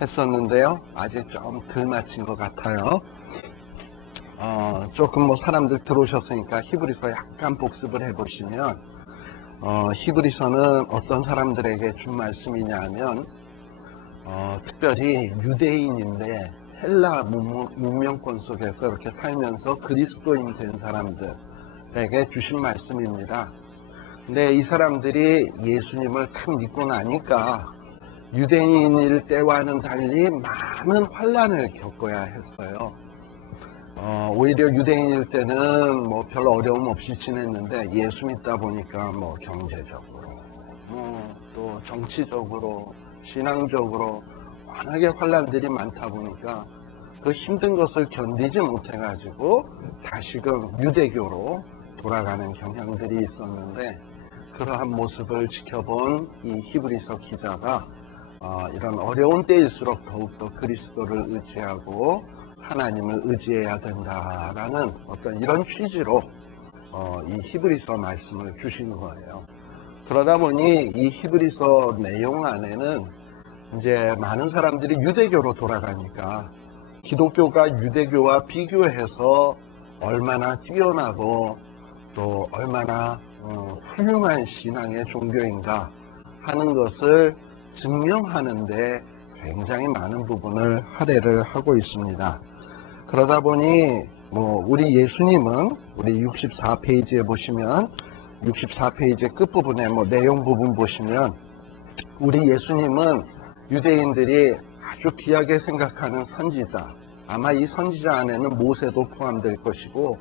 했었는데요. 아직 좀 덜 마친 것 같아요. 조금 사람들 들어오셨으니까 히브리서 약간 복습을 해보시면, 히브리서는 어떤 사람들에게 준 말씀이냐 하면, 특별히 유대인인데 헬라 문명권 속에서 이렇게 살면서 그리스도인 된 사람들에게 주신 말씀입니다. 근데 이 사람들이 예수님을 탁 믿고 나니까 유대인일 때와는 달리 많은 환란을 겪어야 했어요. 오히려 유대인일 때는 별로 어려움 없이 지냈는데 예수 믿다 보니까 경제적으로, 또 정치적으로, 신앙적으로 워낙에 환란들이 많다 보니까 그 힘든 것을 견디지 못해가지고 다시금 유대교로 돌아가는 경향들이 있었는데, 그러한 모습을 지켜본 이 히브리서 기자가 이런 어려운 때일수록 더욱더 그리스도를 의지하고 하나님을 의지해야 된다라는 어떤 이런 취지로 이 히브리서 말씀을 주신 거예요. 그러다 보니 이 히브리서 내용 안에는 이제 많은 사람들이 유대교로 돌아가니까 기독교가 유대교와 비교해서 얼마나 뛰어나고 또 얼마나 훌륭한 신앙의 종교인가 하는 것을 증명하는데 굉장히 많은 부분을 할애를 하고 있습니다. 그러다 보니 우리 예수님은 우리 64페이지에 보시면 64페이지 끝부분에 내용 부분 보시면 우리 예수님은 유대인들이 아주 귀하게 생각하는 선지자, 아마 이 선지자 안에는 모세도 포함될 것이고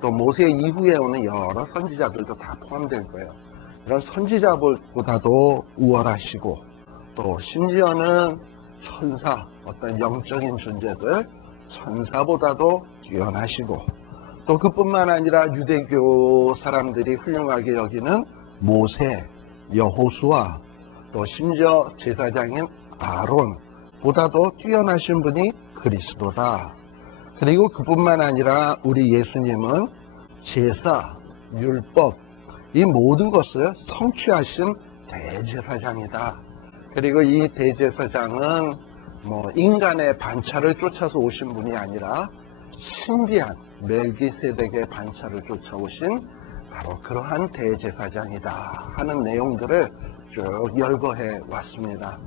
또 모세 이후에 오는 여러 선지자들도 다 포함될 거예요. 이런 선지자보다도 우월하시고 또 심지어는 천사, 어떤 영적인 존재들, 천사보다도 뛰어나시고 또 그뿐만 아니라 유대교 사람들이 훌륭하게 여기는 모세, 여호수아, 또 심지어 제사장인 아론보다도 뛰어나신 분이 그리스도다. 그리고 그뿐만 아니라 우리 예수님은 제사, 율법, 이 모든 것을 성취하신 대제사장이다. 그리고 이 대제사장은 인간의 반차를 쫓아서 오신 분이 아니라 신비한 멜기세덱의 반차를 쫓아오신 바로 그러한 대제사장이다 하는 내용들을 쭉 열거해 왔습니다.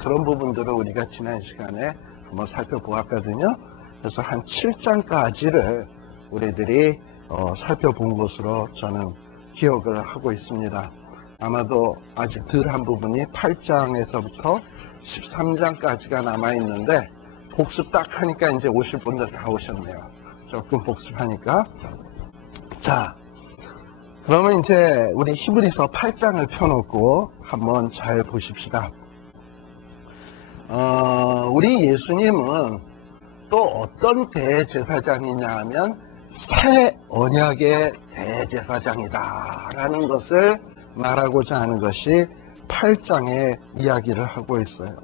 그런 부분들을 우리가 지난 시간에 한번 살펴보았거든요. 그래서 한 7장까지를 우리들이 살펴본 것으로 저는 기억을 하고 있습니다. 아마도 아직 덜한 부분이 8장에서부터 13장까지가 남아있는데 복습 딱 하니까 이제 오실 분들 다 오셨네요. 조금 복습하니까. 자, 그러면 이제 우리 히브리서 8장을 펴놓고 한번 잘 보십시다. 우리 예수님은 또 어떤 대제사장이냐 하면 새 언약의 대제사장이다 라는 것을 말하고자 하는 것이 8장의 이야기를 하고 있어요.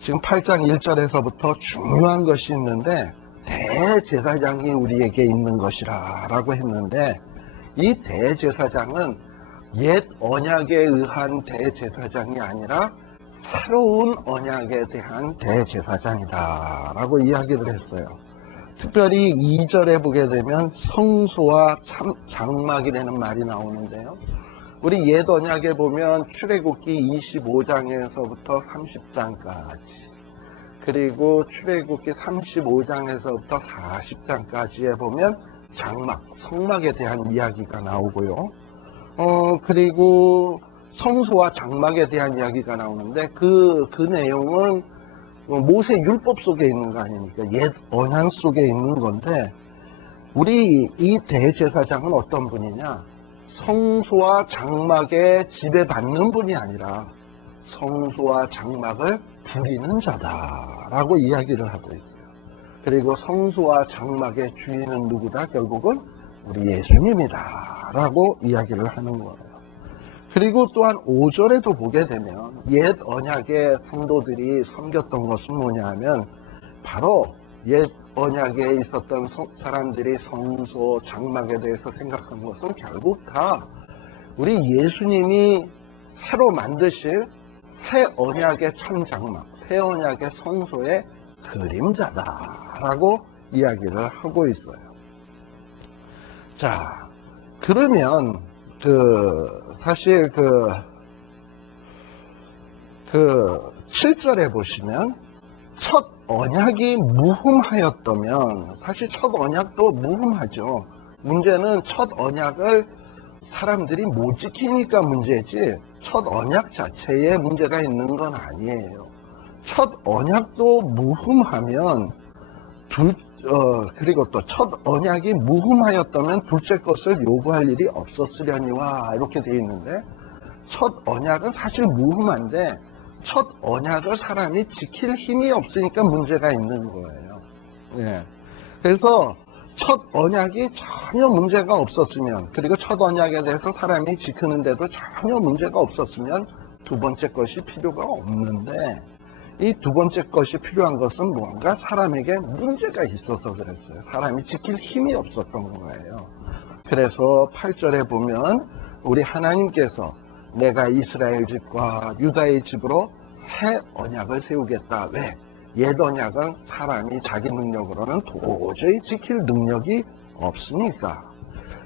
지금 8장 1절에서부터 중요한 것이 있는데 대제사장이 우리에게 있는 것이라 라고 했는데, 이 대제사장은 옛 언약에 의한 대제사장이 아니라 새로운 언약에 대한 대제사장이다 라고 이야기를 했어요. 특별히 2절에 보게 되면 성소와 장막이라는 말이 나오는데요. 우리 옛 언약에 보면 출애굽기 25장에서부터 30장까지, 그리고 출애굽기 35장에서부터 40장까지에 보면 장막, 성막에 대한 이야기가 나오고요. 그리고 성소와 장막에 대한 이야기가 나오는데 그 내용은 모세 율법 속에 있는 거 아닙니까? 옛 언약 속에 있는 건데, 우리 이 대제사장은 어떤 분이냐? 성소와 장막에 지배받는 분이 아니라 성소와 장막을 부리는 자다라고 이야기를 하고 있어요. 그리고 성소와 장막의 주인은 누구다? 결국은 우리 예수님이다 라고 이야기를 하는 거예요. 그리고 또한 5절에도 보게 되면 옛 언약의 성도들이 섬겼던 것은 뭐냐 하면 바로 옛 언약에 있었던 사람들이 성소, 장막에 대해서 생각한 것은 결국 다 우리 예수님이 새로 만드실 새 언약의 참 장막, 새 언약의 성소의 그림자다라고 이야기를 하고 있어요. 자, 그러면 사실 7절에 보시면 첫 언약이 무흠하였다면, 사실 첫 언약도 무흠하죠. 문제는 첫 언약을 사람들이 못 지키니까 문제지 첫 언약 자체에 문제가 있는 건 아니에요. 첫 언약도 무흠하면 그리고 또 첫 언약이 무흠하였다면 둘째 것을 요구할 일이 없었으려니와 이렇게 되어 있는데, 첫 언약은 사실 무흠한데 첫 언약을 사람이 지킬 힘이 없으니까 문제가 있는 거예요. 예. 그래서 첫 언약이 전혀 문제가 없었으면, 그리고 첫 언약에 대해서 사람이 지키는데도 전혀 문제가 없었으면 두 번째 것이 필요가 없는데, 이 두 번째 것이 필요한 것은 뭔가 사람에게 문제가 있어서 그랬어요. 사람이 지킬 힘이 없었던 거예요. 그래서 8절에 보면 우리 하나님께서 내가 이스라엘 집과 유다의 집으로 새 언약을 세우겠다. 왜? 옛 언약은 사람이 자기 능력으로는 도저히 지킬 능력이 없으니까.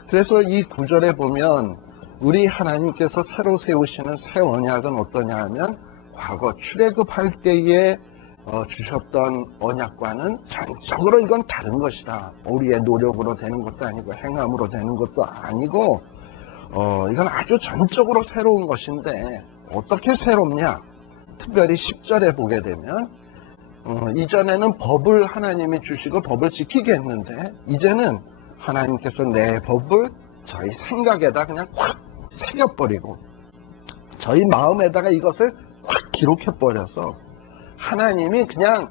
그래서 이 구절에 보면 우리 하나님께서 새로 세우시는 새 언약은 어떠냐 하면, 과거 출애굽할 때에 주셨던 언약과는 전적으로 이건 다른 것이다. 우리의 노력으로 되는 것도 아니고 행함으로 되는 것도 아니고 이건 아주 전적으로 새로운 것인데, 어떻게 새롭냐? 특별히 10절에 보게 되면 이전에는 법을 하나님이 주시고 법을 지키게 했는데, 이제는 하나님께서 내 법을 저희 생각에다 그냥 확 새겨버리고 저희 마음에다가 이것을 확 기록해버려서 하나님이 그냥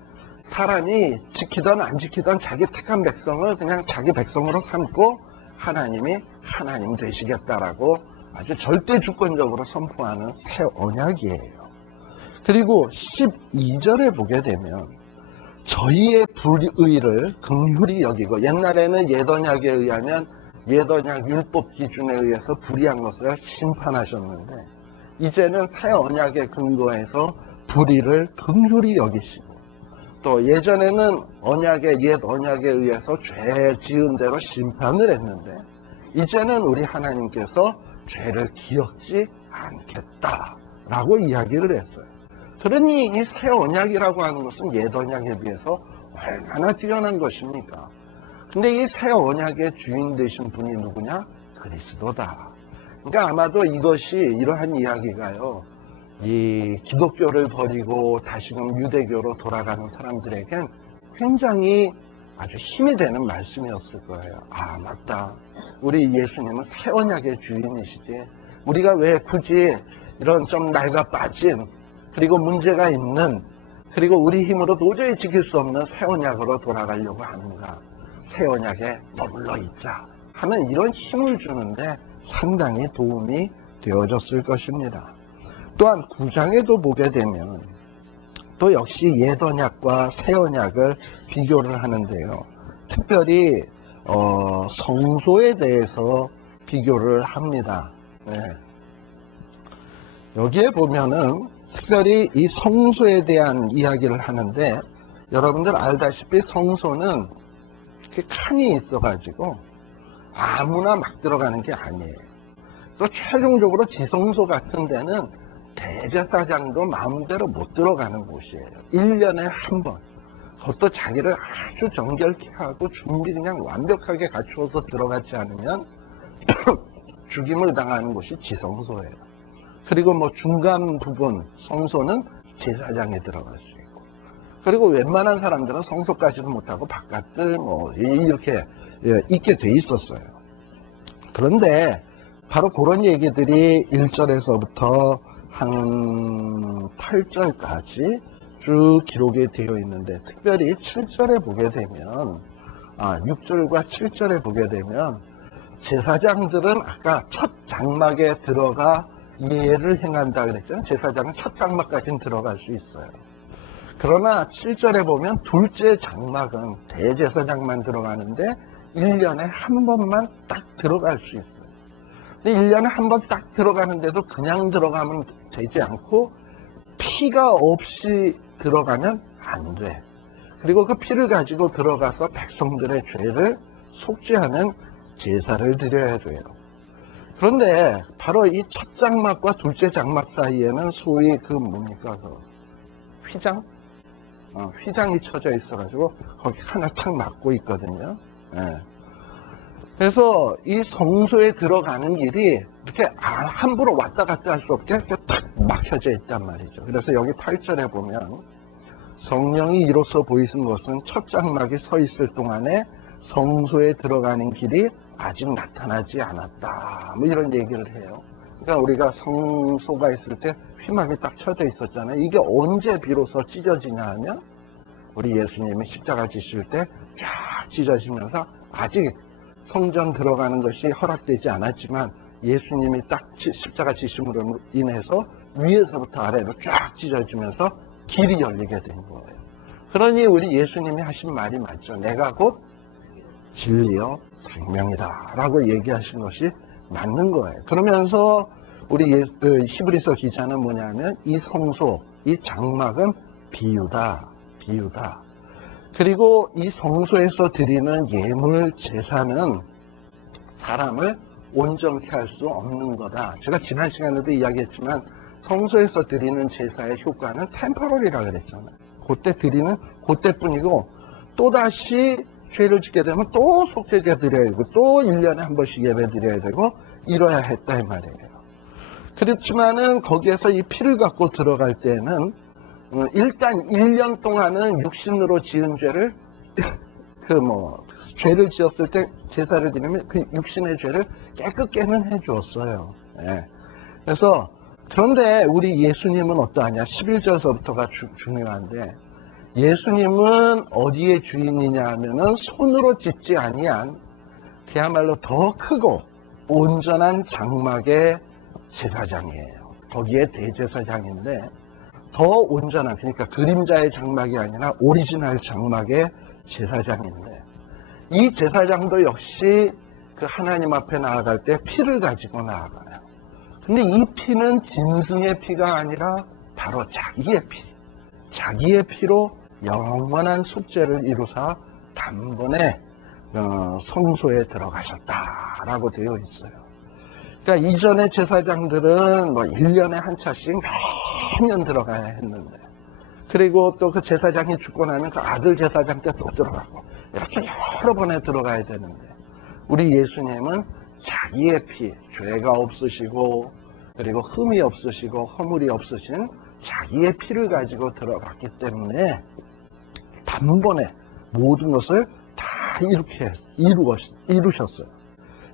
사람이 지키던 안 지키던 자기 택한 백성을 그냥 자기 백성으로 삼고 하나님이 하나님 되시겠다라고 아주 절대 주권적으로 선포하는 새 언약이에요. 그리고 12절에 보게 되면 저희의 불의를 긍휼히 여기고, 옛날에는 옛 언약에 의하면 옛 언약 율법 기준에 의해서 불의한 것을 심판하셨는데, 이제는 새 언약의 근거에서 불의를 긍휼히 여기시고, 또 예전에는 옛 언약에 의해서 죄 지은 대로 심판을 했는데, 이제는 우리 하나님께서 죄를 기억지 않겠다라고 이야기를 했어요. 그러니 이 새 언약이라고 하는 것은 옛 언약에 비해서 얼마나 뛰어난 것입니까? 근데 이 새 언약의 주인 되신 분이 누구냐? 그리스도다. 그러니까 아마도 이것이, 이러한 이야기가요, 이 기독교를 버리고 다시금 유대교로 돌아가는 사람들에겐 굉장히 아주 힘이 되는 말씀이었을 거예요. 아, 맞다. 우리 예수님은 새 언약의 주인이시지. 우리가 왜 굳이 이런 좀 낡아 빠진, 그리고 문제가 있는, 그리고 우리 힘으로 도저히 지킬 수 없는 새 언약으로 돌아가려고 하는가? 새 언약에 머물러 있자 하는 이런 힘을 주는데 상당히 도움이 되어졌을 것입니다. 또한 9장에도 보게 되면 또 역시 옛 언약과 새 언약을 비교를 하는데요. 특별히 성소에 대해서 비교를 합니다. 네. 여기에 보면은 특별히 이 성소에 대한 이야기를 하는데, 여러분들 알다시피 성소는 이렇게 칸이 있어가지고 아무나 막 들어가는 게 아니에요. 또 최종적으로 지성소 같은 데는 대제사장도 마음대로 못 들어가는 곳이에요. 1년에 한 번. 그것도 자기를 아주 정결케 하고 준비 그냥 완벽하게 갖추어서 들어가지 않으면 죽임을 당하는 곳이 지성소예요. 그리고 뭐 중간 부분 성소는 제사장이 들어갈 수 있고, 그리고 웬만한 사람들은 성소까지도 못하고 바깥을 뭐 이렇게 있게 돼 있었어요. 그런데 바로 그런 얘기들이 1절에서부터 한 8절까지 쭉 기록이 되어 있는데, 특별히 7절에 보게 되면 6절과 7절에 보게 되면 제사장들은 아까 첫 장막에 들어가 예를 행한다 그랬잖아요. 제사장은 첫 장막까지는 들어갈 수 있어요. 그러나 7절에 보면 둘째 장막은 대제사장만 들어가는데 1년에 한 번만 딱 들어갈 수 있어요. 근데 1년에 한 번 딱 들어가는데도 그냥 들어가면 되지 않고 피가 없이 들어가면 안 돼. 그리고 그 피를 가지고 들어가서 백성들의 죄를 속죄하는 제사를 드려야 돼요. 그런데 바로 이 첫 장막과 둘째 장막 사이에는 소위 그 뭡니까? 그 휘장? 휘장이 쳐져 있어가지고 거기 하나 탁 막고 있거든요. 예. 그래서 이 성소에 들어가는 길이 이렇게 함부로 왔다 갔다 할 수 없게 이렇게 탁 막혀져 있단 말이죠. 그래서 여기 8절에 보면 성령이 이로써 보이신 것은 첫 장막이 서 있을 동안에 성소에 들어가는 길이 아직 나타나지 않았다. 뭐 이런 얘기를 해요. 그러니까 우리가 성소가 있을 때 휘막이 딱 쳐져 있었잖아요. 이게 언제 비로소 찢어지냐 하면 우리 예수님이 십자가 지실 때 쫙 찢어지면서 아직 성전 들어가는 것이 허락되지 않았지만 예수님이 딱 십자가 지심으로 인해서 위에서부터 아래로 쫙 찢어지면서 길이 열리게 된 거예요. 그러니 우리 예수님이 하신 말이 맞죠. 내가 곧 진리요 생명이다 라고 얘기하신 것이 맞는 거예요. 그러면서 우리 히브리서 기자는 뭐냐면 이 성소, 이 장막은 비유다. 그리고 이 성소에서 드리는 예물 제사는 사람을 온전케 할 수 없는 거다. 제가 지난 시간에도 이야기했지만 성소에서 드리는 제사의 효과는 템퍼러리라 그랬잖아요. 그때 드리는 그때뿐이고 또다시 죄를 짓게 되면 또 속죄제 드려야 되고 또 1년에 한 번씩 예배 드려야 되고 이뤄야 했다 이 말이에요. 그렇지만은 거기에서 이 피를 갖고 들어갈 때는 일단 1년 동안은 육신으로 지은 죄를 죄를 지었을 때 제사를 드리면 그 육신의 죄를 깨끗게는 해주었어요. 예. 그래서 그런데 우리 예수님은 어떠하냐? 11절서부터가 중요한데 예수님은 어디의 주인이냐 하면은 손으로 짓지 아니한 그야말로 더 크고 온전한 장막의 제사장이에요. 거기에 대제사장인데 더 온전한, 그러니까 그림자의 장막이 아니라 오리지널 장막의 제사장인데 이 제사장도 역시 그 하나님 앞에 나아갈 때 피를 가지고 나아가요. 근데 이 피는 짐승의 피가 아니라 바로 자기의 피로 영원한 속죄를 이루사 단번에 성소에 들어가셨다라고 되어 있어요. 그러니까 이전의 제사장들은 1년에 한 차씩 매년 들어가야 했는데, 그리고 또 그 제사장이 죽고 나면 그 아들 제사장 때 또 들어가고 이렇게 여러 번에 들어가야 되는데 우리 예수님은 자기의 피, 죄가 없으시고 그리고 흠이 없으시고 허물이 없으신 자기의 피를 가지고 들어갔기 때문에 단번에 모든 것을 다 이루셨어요.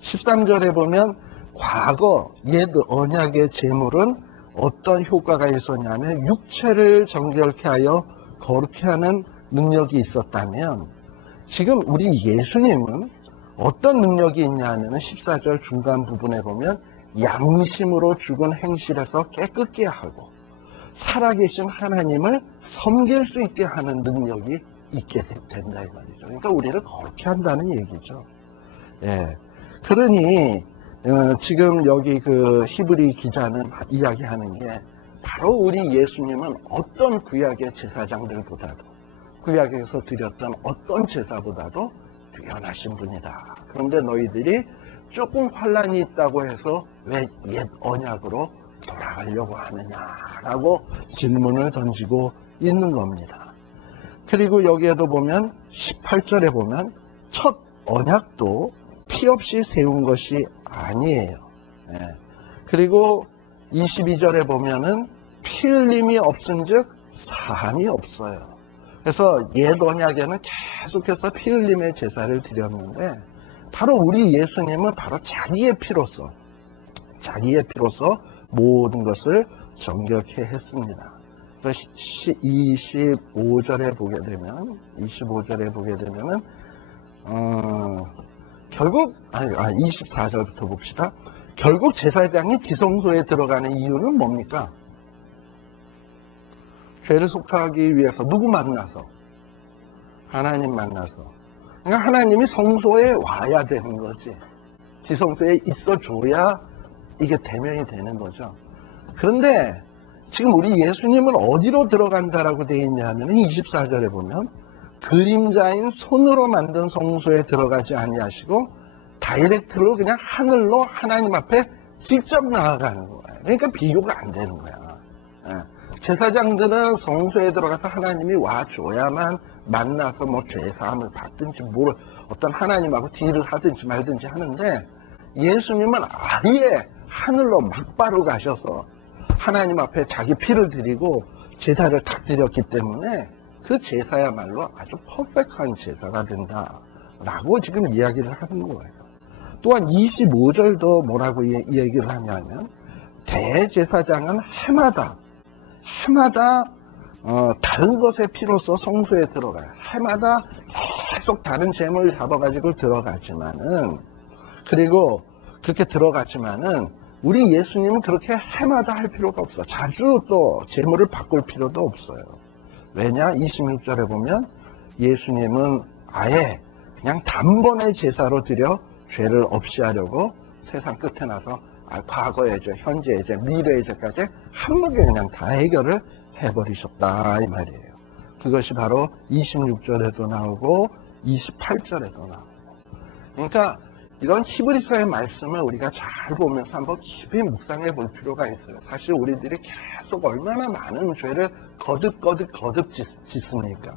13절에 보면 과거 옛 언약의 제물은 어떤 효과가 있었냐면 육체를 정결케 하여 거룩케 하는 능력이 있었다면 지금 우리 예수님은 어떤 능력이 있냐 하면 14절 중간 부분에 보면 양심으로 죽은 행실에서 깨끗게 하고 살아계신 하나님을 섬길 수 있게 하는 능력이 있게 된다 이 말이죠. 그러니까 우리를 거룩게 한다는 얘기죠. 예. 그러니 지금 여기 그 히브리 기자는 이야기하는 게 바로 우리 예수님은 어떤 구약의 제사장들보다도 구약에서 드렸던 어떤 제사보다도 뛰어나신 분이다. 그런데 너희들이 조금 환란이 있다고 해서 왜 옛 언약으로 돌아가려고 하느냐라고 질문을 던지고 있는 겁니다. 그리고 여기에도 보면 18절에 보면 첫 언약도 피 없이 세운 것이 아니에요. 예. 그리고 22절에 보면은 피 흘림이 없은즉 사함이 없어요. 그래서 옛 언약에는 계속해서 피 흘림의 제사를 드렸는데 바로 우리 예수님은 바로 자기의 피로서 모든 것을 정결케 했습니다. 그래서 25절에 보게 되면은 결국 24절부터 봅시다. 결국 제사장이 지성소에 들어가는 이유는 뭡니까? 죄를 속하기 위해서 누구 만나서? 하나님 만나서. 그러니까 하나님이 성소에 와야 되는 거지. 지성소에 있어줘야 이게 대면이 되는 거죠. 그런데 지금 우리 예수님은 어디로 들어간다라고 되어 있냐면 24절에 보면 그림자인 손으로 만든 성소에 들어가지 아니하시고 다이렉트로 그냥 하늘로 하나님 앞에 직접 나아가는 거예요. 그러니까 비교가 안 되는 거야. 제사장들은 성소에 들어가서 하나님이 와줘야만 만나서 뭐 죄사함을 받든지 뭘 어떤 하나님하고 딜을 하든지 말든지 하는데, 예수님은 아예 하늘로 막바로 가셔서 하나님 앞에 자기 피를 드리고 제사를 탁 드렸기 때문에 그 제사야말로 아주 퍼펙트한 제사가 된다라고 지금 이야기를 하는 거예요. 또한 25절도 뭐라고 이 얘기를 하냐면, 대제사장은 해마다 다른 것의 피로서 성소에 들어가요. 해마다 계속 다른 제물을 잡아가지고 들어가지만은, 그리고 그렇게 들어가지만은 우리 예수님은 그렇게 해마다 할 필요가 없어. 자주 또 제물을 바꿀 필요도 없어요. 왜냐? 26절에 보면 예수님은 아예 그냥 단번에 제사로 드려 죄를 없이 하려고 세상 끝에 나서 과거의 죄, 현재의 죄, 미래의 죄까지 한목에 그냥 다 해결을 해버리셨다 이 말이에요. 그것이 바로 26절에도 나오고 28절에도 나오고. 그러니까 이런 히브리서의 말씀을 우리가 잘 보면서 한번 깊이 묵상해 볼 필요가 있어요. 사실 우리들이 계속 얼마나 많은 죄를 거듭 짓습니까?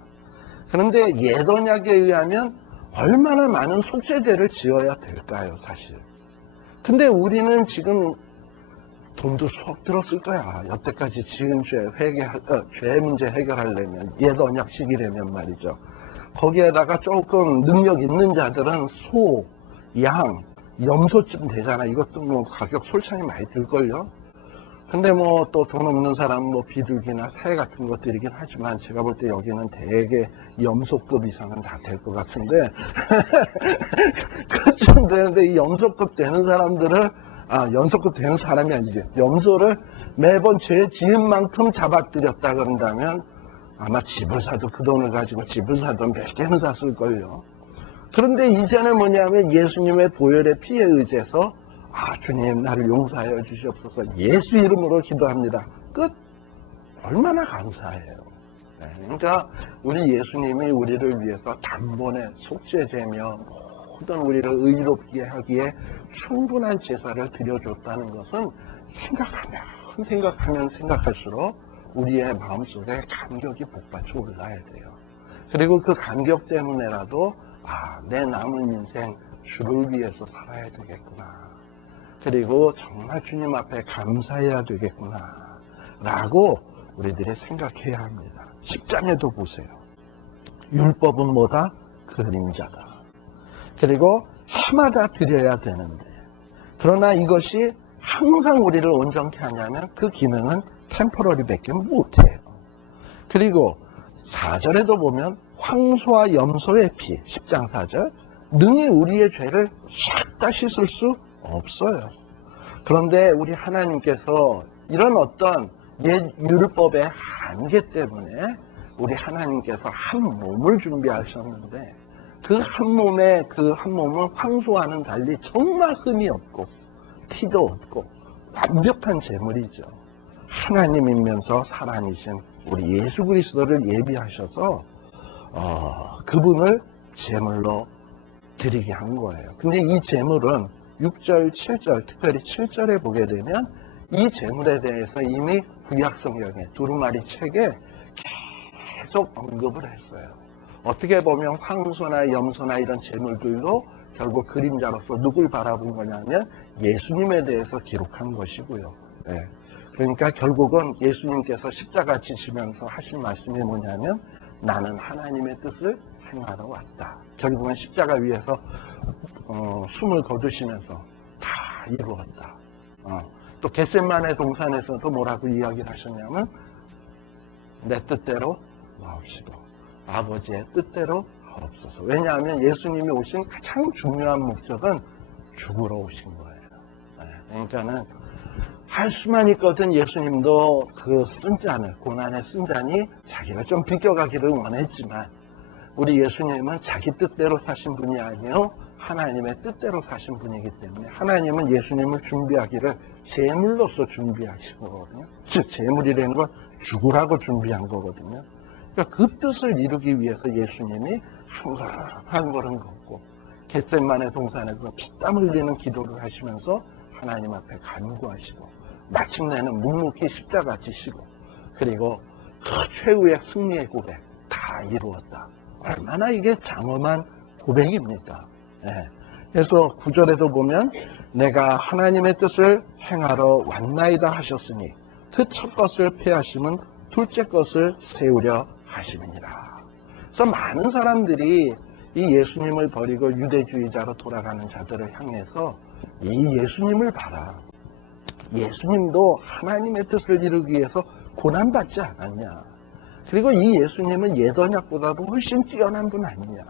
그런데 옛 언약에 의하면 얼마나 많은 속죄죄를 지어야 될까요, 사실? 근데 우리는 지금 돈도 수억 들었을 거야. 여태까지 지은 죄 문제 해결하려면, 옛 언약식이라면 말이죠. 거기에다가 조금 능력 있는 자들은 소, 양, 염소쯤 되잖아. 이것도 뭐 가격 솔찬히 많이 들걸요. 근데 뭐 또 돈 없는 사람은 뭐 비둘기나 새 같은 거 드리긴 하지만, 제가 볼 때 여기는 대개 염소급 이상은 다 될 것 같은데 그쯤 되는데, 이 염소급 되는 사람들을 염소급 되는 사람이 아니지, 염소를 매번 죄 지은 만큼 잡아들였다 그런다면 아마 집을 사도, 그 돈을 가지고 집을 사도 몇 개는 샀을걸요. 그런데 이제는 뭐냐면 예수님의 보혈의 피에 의지해서 주님 나를 용서하여 주시옵소서, 예수 이름으로 기도합니다. 끝. 얼마나 감사해요. 그러니까 우리 예수님이 우리를 위해서 단번에 속죄되며 모든 우리를 의롭게 하기에 충분한 제사를 드려줬다는 것은 생각할수록 우리의 마음속에 감격이 복받쳐 올라야 돼요. 그리고 그 감격 때문에라도 내 남은 인생 주를 위해서 살아야 되겠구나, 그리고 정말 주님 앞에 감사해야 되겠구나 라고 우리들이 생각해야 합니다. 10장에도 보세요. 율법은 뭐다? 그림자다. 그리고 해마다 드려야 되는데, 그러나 이것이 항상 우리를 온전케 하냐면 그 기능은 템포러리밖에 못해요. 그리고 4절에도 보면 황소와 염소의 피, 10장 4절, 능히 우리의 죄를 싹 다 씻을 수 없어요. 그런데 우리 하나님께서 이런 어떤 옛 율법의 한계 때문에 우리 하나님께서 한 몸을 준비하셨는데, 그 한 몸은 황소와는 달리 정말 흠이 없고 티도 없고 완벽한 제물이죠. 하나님이면서 사람이신 우리 예수 그리스도를 예비하셔서 그분을 제물로 드리게 한 거예요. 근데 이 제물은 6절, 7절, 특별히 7절에 보게 되면 이 제물에 대해서 이미 구약성경에 두루마리 책에 계속 언급을 했어요. 어떻게 보면 황소나 염소나 이런 제물들도 결국 그림자로서 누굴 바라본 거냐면 예수님에 대해서 기록한 것이고요. 그러니까 결국은 예수님께서 십자가 지시면서 하신 말씀이 뭐냐면, 나는 하나님의 뜻을 행하러 왔다. 결국은 십자가 위에서 숨을 거두시면서 다 이루었다. 또 겟세마네 동산에서도 뭐라고 이야기를 하셨냐면, 내 뜻대로 마옵시고 아버지의 뜻대로 하옵소서. 왜냐하면 예수님이 오신 가장 중요한 목적은 죽으러 오신 거예요. 그러니까는 할 수만 있거든 예수님도 그 쓴 잔을, 고난의 쓴 잔이 자기가 좀 비껴가기를 원했지만, 우리 예수님은 자기 뜻대로 사신 분이 아니요 하나님의 뜻대로 사신 분이기 때문에 하나님은 예수님을 준비하기를 제물로서 준비하신 거거든요. 즉 제물이라는 건 죽으라고 준비한 거거든요. 그러니까 그 뜻을 이루기 위해서 예수님이 한 걸음 걷고 겟셋마네 동산에서 피땀 흘리는 기도를 하시면서 하나님 앞에 간구하시고 마침내는 묵묵히 십자가 지시고 그리고 그 최후의 승리의 고백 다 이루었다. 얼마나 이게 장엄한 고백입니까? 예. 그래서 9절에도 보면 내가 하나님의 뜻을 행하러 왔나이다 하셨으니 그 첫 것을 폐하심은 둘째 것을 세우려 하심이니라. 그래서 많은 사람들이 이 예수님을 버리고 유대주의자로 돌아가는 자들을 향해서 이 예수님을 봐라. 예수님도 하나님의 뜻을 이루기 위해서 고난받지 않았냐. 그리고 이 예수님은 옛 언약보다도 훨씬 뛰어난 분 아니냐.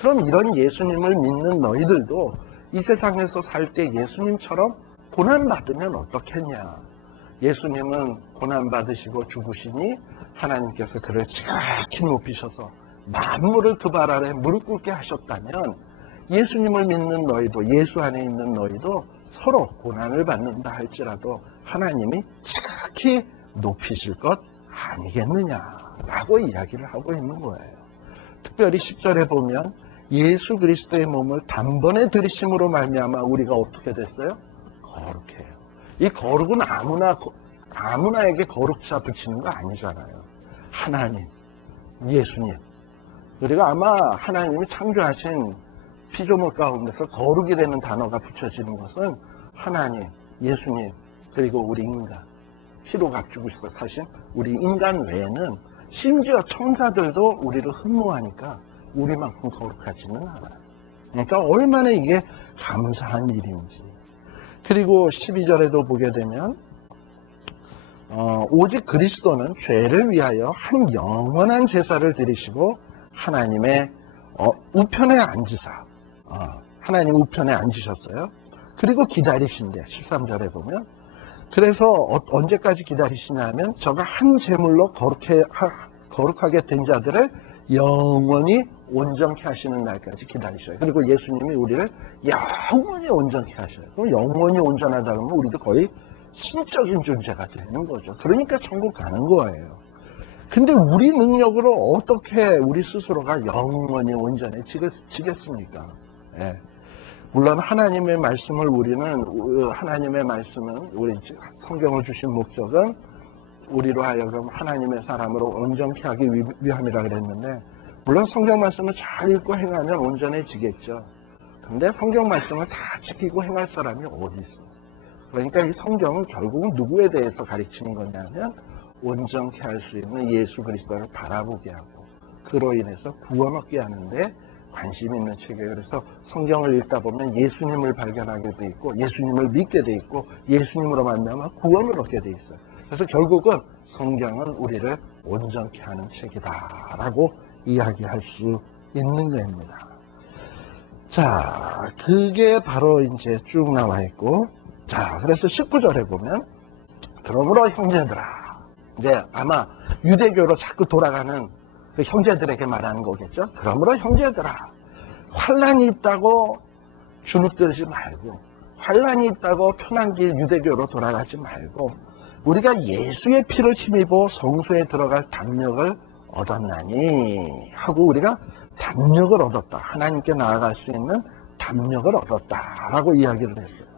그럼 이런 예수님을 믿는 너희들도 이 세상에서 살 때 예수님처럼 고난받으면 어떻겠냐. 예수님은 고난받으시고 죽으시니 하나님께서 그를 지극히 높이셔서 만물을 그 발 아래 무릎 꿇게 하셨다면 예수님을 믿는 너희도 예수 안에 있는 너희도 서로 고난을 받는다 할지라도 하나님이 지극히 높이실 것 아니겠느냐라고 이야기를 하고 있는 거예요. 특별히 10절에 보면 예수 그리스도의 몸을 단번에 들이심으로 말미암아 우리가 어떻게 됐어요? 거룩해요. 이 거룩은 아무나에게 거룩자 붙이는 거 아니잖아요. 하나님, 예수님. 그리고 아마 하나님이 창조하신 피조물 가운데서 거룩이 되는 단어가 붙여지는 것은 하나님, 예수님, 그리고 우리 인간. 피로 갖추고 있어 사실 우리 인간 외에는 심지어 천사들도 우리를 흠모하니까 우리만큼 거룩하지는 않아요. 그러니까 얼마나 이게 감사한 일인지. 그리고 12절에도 보게 되면 오직 그리스도는 죄를 위하여 한 영원한 제사를 드리시고 하나님의 우편에 앉으사 하나님 우편에 앉으셨어요. 그리고 기다리신대 13절에 보면 그래서 언제까지 기다리시냐면 저가 한 제물로 거룩하게 된 자들을 영원히 온전케 하시는 날까지 기다리셔요. 그리고 예수님이 우리를 영원히 온전케 하셔요. 그럼 영원히 온전하다 그러면 우리도 거의 신적인 존재가 되는 거죠. 그러니까 천국 가는 거예요. 근데 우리 능력으로 어떻게 우리 스스로가 영원히 온전해지겠습니까? 예. 물론 하나님의 말씀을 하나님의 말씀은 우리 성경을 주신 목적은 우리로 하여금 하나님의 사람으로 온전케 하기 위함이라 그랬는데 물론 성경 말씀을 잘 읽고 행하면 온전해지겠죠. 근데 성경 말씀을 다 지키고 행할 사람이 어디 있어? 그러니까 이 성경은 결국은 누구에 대해서 가르치는 거냐면 온전케 할 수 있는 예수 그리스도를 바라보게 하고 그로 인해서 구원 얻게 하는데 관심 있는 책이에요. 그래서 성경을 읽다 보면 예수님을 발견하게 돼 있고 예수님을 믿게 돼 있고 예수님으로 만나면 구원을 얻게 돼 있어요. 그래서 결국은 성경은 우리를 온전케 하는 책이다라고 이야기할 수 있는 겁니다. 자, 그게 바로 이제 쭉 나와 있고, 자, 그래서 19절에 보면, 그러므로 형제들아, 이제 아마 유대교로 자꾸 돌아가는 그 형제들에게 말하는 거겠죠. 그러므로 형제들아, 환난이 있다고 주눅들지 말고, 환난이 있다고 편한 길 유대교로 돌아가지 말고, 우리가 예수의 피를 힘입어 성소에 들어갈 담력을 얻었나니 하고 우리가 담력을 얻었다. 하나님께 나아갈 수 있는 담력을 얻었다라고 이야기를 했어요.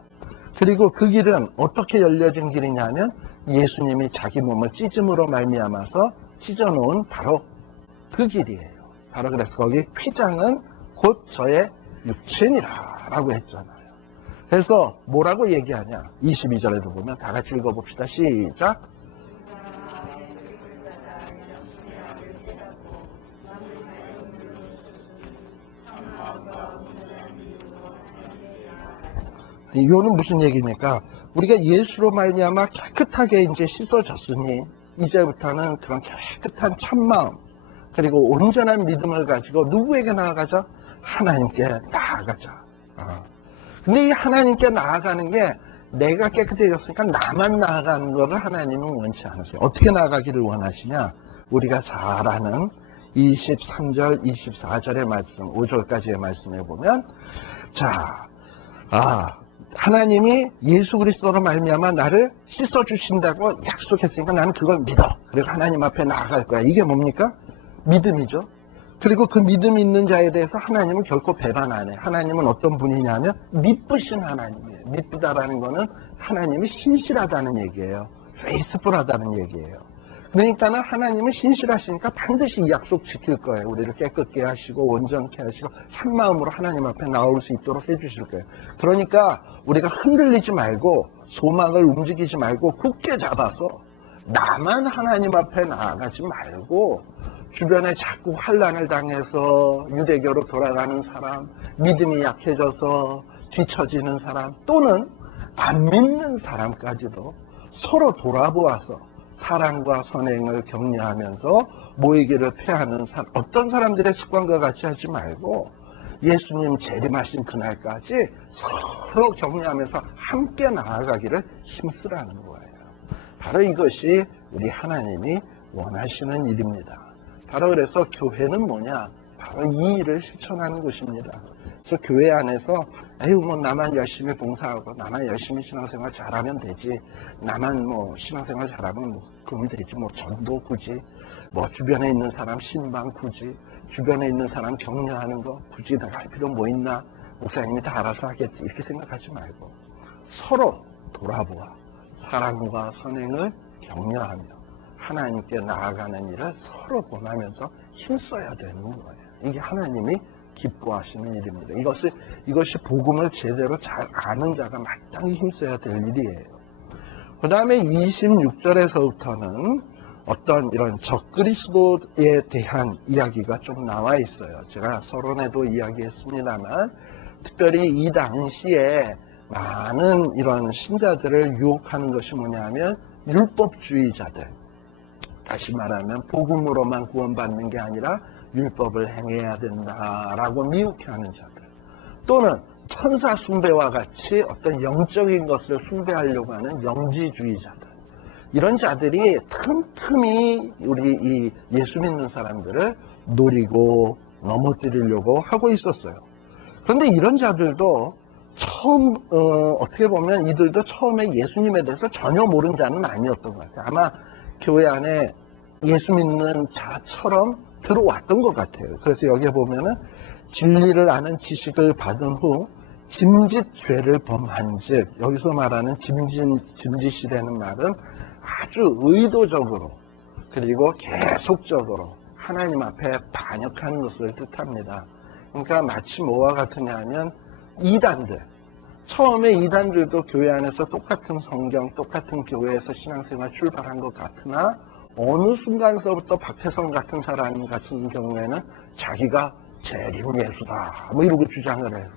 그리고 그 길은 어떻게 열려진 길이냐면 예수님이 자기 몸을 찢음으로 말미암아서 찢어놓은 바로 그 길이에요. 바로 그래서 거기 휘장은 곧 저의 육체니라 라고 했잖아요. 그래서 뭐라고 얘기하냐. 22절에도 보면 다 같이 읽어봅시다. 시작. 이거는 무슨 얘기입니까? 우리가 예수로 말미암아 깨끗하게 이제 씻어졌으니 이제부터는 그런 깨끗한 참마음 그리고 온전한 믿음을 가지고 누구에게 나아가자? 하나님께 나아가자. 근데 이 하나님께 나아가는 게 내가 깨끗해졌으니까 나만 나아가는 것을 하나님은 원치 않으세요. 어떻게 나아가기를 원하시냐? 우리가 잘 아는 23절, 24절의 말씀, 5절까지의 말씀에 보면, 자, 하나님이 예수 그리스도로 말미암아 나를 씻어주신다고 약속했으니까 나는 그걸 믿어. 그리고 하나님 앞에 나아갈 거야. 이게 뭡니까? 믿음이죠. 그리고 그 믿음이 있는 자에 대해서 하나님은 결코 배반 안 해. 하나님은 어떤 분이냐면 미쁘신 하나님이에요. 미쁘다라는 거는 하나님이 신실하다는 얘기예요. 페이스풀하다는 얘기예요. 그러니까는 하나님은 신실하시니까 반드시 이 약속 지킬 거예요. 우리를 깨끗게 하시고 온전케 하시고 한 마음으로 하나님 앞에 나올 수 있도록 해주실 거예요. 그러니까 우리가 흔들리지 말고 소망을 움직이지 말고 굳게 잡아서 나만 하나님 앞에 나아가지 말고 주변에 자꾸 환난을 당해서 유대교로 돌아가는 사람, 믿음이 약해져서 뒤처지는 사람, 또는 안 믿는 사람까지도 서로 돌아보아서 사랑과 선행을 격려하면서 모이기를 패하는 어떤 사람들의 습관과 같이 하지 말고 예수님 재림하신 그날까지 서로 격려하면서 함께 나아가기를 힘쓰라는 거예요. 바로 이것이 우리 하나님이 원하시는 일입니다. 바로 그래서 교회는 뭐냐? 바로 이 일을 실천하는 것입니다. 그래서 교회 안에서 나만 열심히 봉사하고 나만 열심히 신앙생활 잘하면 되지, 나만 신앙생활 잘하면 그러면 되지, 전도 굳이, 주변에 있는 사람 신방 굳이, 주변에 있는 사람 격려하는 거 굳이 내가 할 필요 뭐 있나, 목사님이 다 알아서 하겠지, 이렇게 생각하지 말고 서로 돌아보아 사랑과 선행을 격려하며 하나님께 나아가는 일을 서로 권하면서 힘써야 되는 거예요. 이게 하나님이 기뻐하시는 일입니다. 이것이 복음을 제대로 잘 아는 자가 마땅히 힘써야 될 일이에요. 그 다음에 26절에서부터는 어떤 이런 적그리스도에 대한 이야기가 좀 나와 있어요. 제가 서론에도 이야기했습니다만 특별히 이 당시에 많은 이런 신자들을 유혹하는 것이 뭐냐면 율법주의자들, 다시 말하면 복음으로만 구원받는 게 아니라 율법을 행해야 된다라고 미혹해하는 자들, 또는 천사 숭배와 같이 어떤 영적인 것을 숭배하려고 하는 영지주의자들, 이런 자들이 틈틈이 우리 이 예수 믿는 사람들을 노리고 넘어뜨리려고 하고 있었어요. 그런데 이런 자들도 어떻게 보면 이들도 처음에 예수님에 대해서 전혀 모르는 자는 아니었던 것 같아요. 아마 교회 안에 예수 믿는 자처럼 들어왔던 것 같아요. 그래서 여기에 보면은 진리를 아는 지식을 받은 후 짐짓 죄를 범한 즉, 여기서 말하는 짐짓이라는 말은 아주 의도적으로 그리고 계속적으로 하나님 앞에 반역하는 것을 뜻합니다. 그러니까 마치 뭐와 같으냐 하면 이단들, 처음에 이단들도 교회 안에서 똑같은 성경, 똑같은 교회에서 신앙생활 출발한 것 같으나 어느 순간서부터 박태성 같은 사람 같은 경우에는 자기가 재림 예수다 이러고 주장을 해서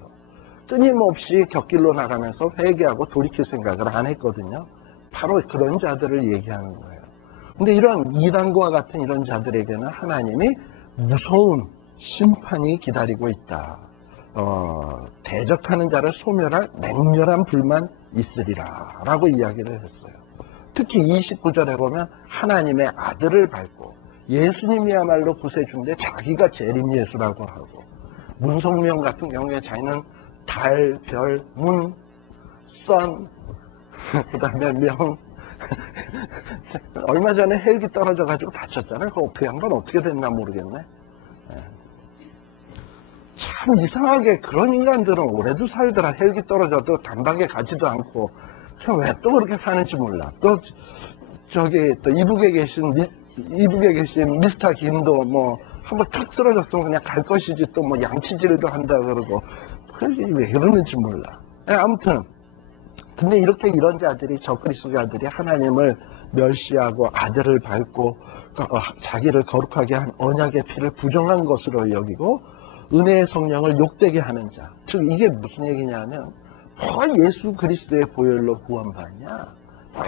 끊임없이 곁길로 나가면서 회개하고 돌이킬 생각을 안 했거든요. 바로 그런 자들을 얘기하는 거예요. 근데 이런 이단과 같은 이런 자들에게는 하나님이 무서운 심판이 기다리고 있다. 대적하는 자를 소멸할 맹렬한 불만 있으리라 라고 이야기를 했어요. 특히 29절에 보면 하나님의 아들을 밟고 예수님이야말로 구세주인데 자기가 재림 예수라고 하고, 문성명 같은 경우에 자기는 달, 별, 문, 선, 그 다음에 명 얼마 전에 헬기 떨어져가지고 다쳤잖아요. 그 양반 어떻게 됐나 모르겠네. 참 이상하게 그런 인간들은 오래도 살더라. 헬기 떨어져도 단박에 가지도 않고 참 왜 또 그렇게 사는지 몰라. 또 이북에 계신 미스터 김도 한번 탁 쓰러졌으면 그냥 갈 것이지 또 양치질도 한다 그러고 왜 그러는지 몰라. 아무튼 근데 이런 자들이 적그리스도자들이 하나님을 멸시하고 아들을 밟고 자기를 거룩하게 한 언약의 피를 부정한 것으로 여기고 은혜의 성령을 욕되게 하는 자. 즉 이게 무슨 얘기냐면 예수 그리스도의 보혈로 구원받냐?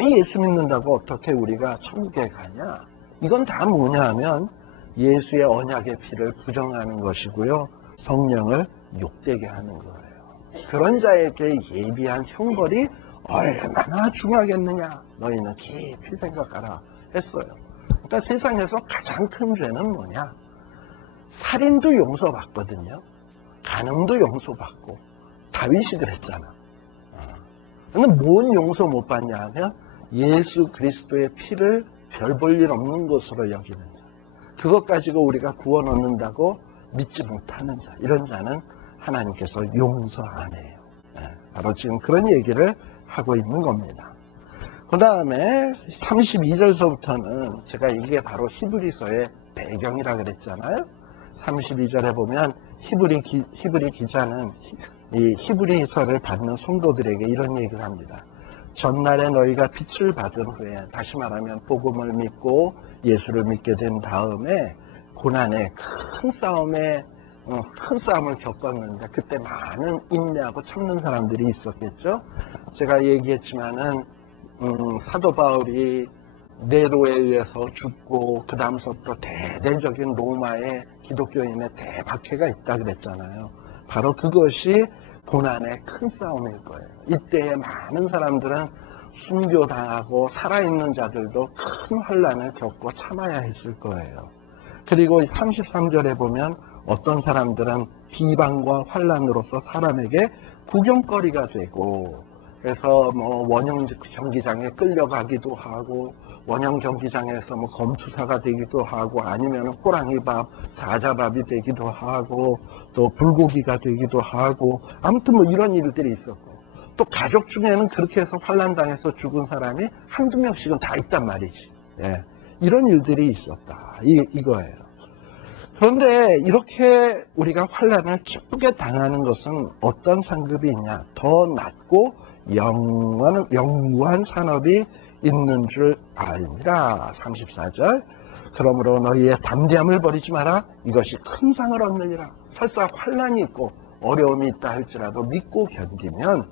예수 믿는다고 어떻게 우리가 천국에 가냐? 이건 다 뭐냐 하면 예수의 언약의 피를 부정하는 것이고요. 성령을 욕되게 하는 거예요. 그런 자에게 예비한 형벌이 얼마나 중하겠느냐? 너희는 깊이 생각하라 했어요. 그러니까 세상에서 가장 큰 죄는 뭐냐? 살인도 용서받거든요. 간음도 용서받고 다윗이 그랬잖아. 근데 뭔 용서 못 받냐 하면 예수 그리스도의 피를 별 볼 일 없는 것으로 여기는 자. 그것 가지고 우리가 구원 얻는다고 믿지 못하는 자. 이런 자는 하나님께서 용서 안 해요. 바로 지금 그런 얘기를 하고 있는 겁니다. 그 다음에 32절서부터는 제가 이게 바로 히브리서의 배경이라 그랬잖아요. 32절에 보면 히브리 기자는 이 히브리서를 받는 성도들에게 이런 얘기를 합니다. 전날에 너희가 빛을 받은 후에, 다시 말하면 복음을 믿고 예수를 믿게 된 다음에 고난의 큰 싸움을 겪었는데 그때 많은 인내하고 참는 사람들이 있었겠죠. 제가 얘기했지만은 사도 바울이 네로에 의해서 죽고 그 다음서부터 대대적인 로마의 기독교인의 대박해가 있다 그랬잖아요. 바로 그것이 고난의 큰 싸움일 거예요. 이때에 많은 사람들은 순교당하고 살아있는 자들도 큰 환난을 겪고 참아야 했을 거예요. 그리고 33절에 보면 어떤 사람들은 비방과 환난으로서 사람에게 구경거리가 되고, 그래서 원형 경기장에 끌려가기도 하고, 원형 경기장에서 검투사가 되기도 하고, 아니면 호랑이밥, 사자밥이 되기도 하고, 또 불고기가 되기도 하고, 아무튼 이런 일들이 있었고, 또 가족 중에는 그렇게 해서 환난당해서 죽은 사람이 한두 명씩은 다 있단 말이지. 예. 이런 일들이 있었다. 이거예요. 그런데 이렇게 우리가 환난을 기쁘게 당하는 것은 어떤 상급이 있냐? 더 낮고 영무한 산업이 있는 줄 알미라. 34절. 그러므로 너희의 담대함을 버리지 마라. 이것이 큰 상을 얻느니라. 설사 환난이 있고 어려움이 있다 할지라도 믿고 견디면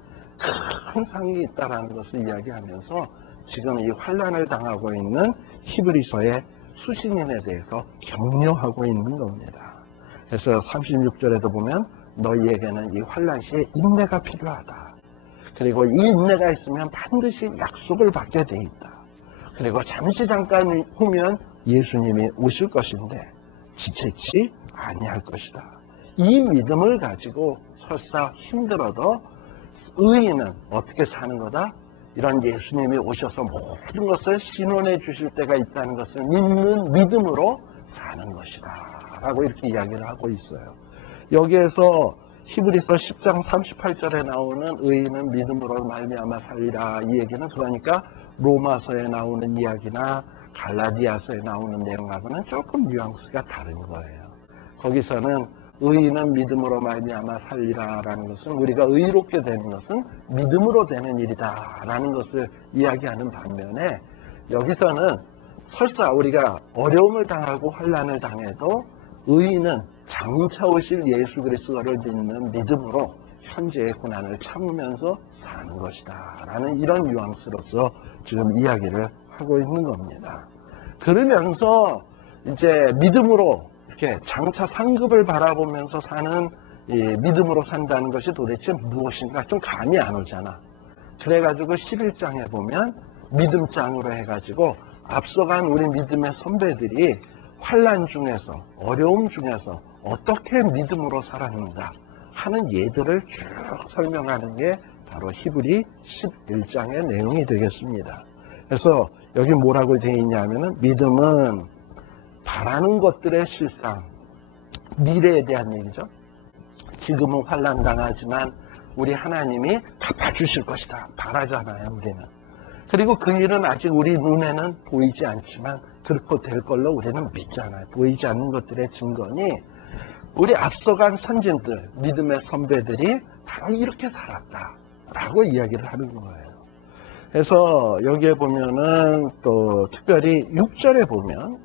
큰 상이 있다라는 것을 이야기하면서 지금 이 환난을 당하고 있는 히브리서의 수신인에 대해서 격려하고 있는 겁니다. 그래서 36절에도 보면 너희에게는 이 환난 시에 인내가 필요하다. 그리고 이 인내가 있으면 반드시 약속을 받게 돼 있다. 그리고 잠깐 후면 예수님이 오실 것인데 지체치 아니할 것이다. 이 믿음을 가지고 설사 힘들어도 의인은 어떻게 사는 거다? 이런 예수님이 오셔서 모든 것을 신원해 주실 때가 있다는 것을 믿는 믿음으로 사는 것이다 라고 이렇게 이야기를 하고 있어요. 여기에서 히브리서 10장 38절에 나오는 의인은 믿음으로 말미암아 살리라, 이 얘기는 그러니까 로마서에 나오는 이야기나 갈라디아서에 나오는 내용하고는 조금 뉘앙스가 다른 거예요. 거기서는 의인은 믿음으로 말미암아 살리라라는 것은 우리가 의롭게 되는 것은 믿음으로 되는 일이다 라는 것을 이야기하는 반면에, 여기서는 설사 우리가 어려움을 당하고 환난을 당해도 의인은 장차 오실 예수 그리스도를 믿는 믿음으로 현재의 고난을 참으면서 사는 것이다 라는 이런 뉘앙스로서 지금 이야기를 하고 있는 겁니다. 그러면서 이제 믿음으로 이렇게 장차 상급을 바라보면서 사는 이 믿음으로 산다는 것이 도대체 무엇인가 좀 감이 안 오잖아. 그래가지고 11장에 보면 믿음장으로 해가지고 앞서간 우리 믿음의 선배들이 환난 중에서 어려움 중에서 어떻게 믿음으로 살았는가 하는 예들을 쭉 설명하는 게 바로 히브리 11장의 내용이 되겠습니다. 그래서 여기 뭐라고 되어 있냐면은 믿음은 바라는 것들의 실상, 미래에 대한 얘기죠. 지금은 환난 당하지만 우리 하나님이 갚아주실 것이다 바라잖아요, 우리는. 그리고 그 일은 아직 우리 눈에는 보이지 않지만 그렇고 될 걸로 우리는 믿잖아요. 보이지 않는 것들의 증거니 우리 앞서간 선진들, 믿음의 선배들이 바로 이렇게 살았다라고 이야기를 하는 거예요. 그래서 여기에 보면은 또 특별히 6절에 보면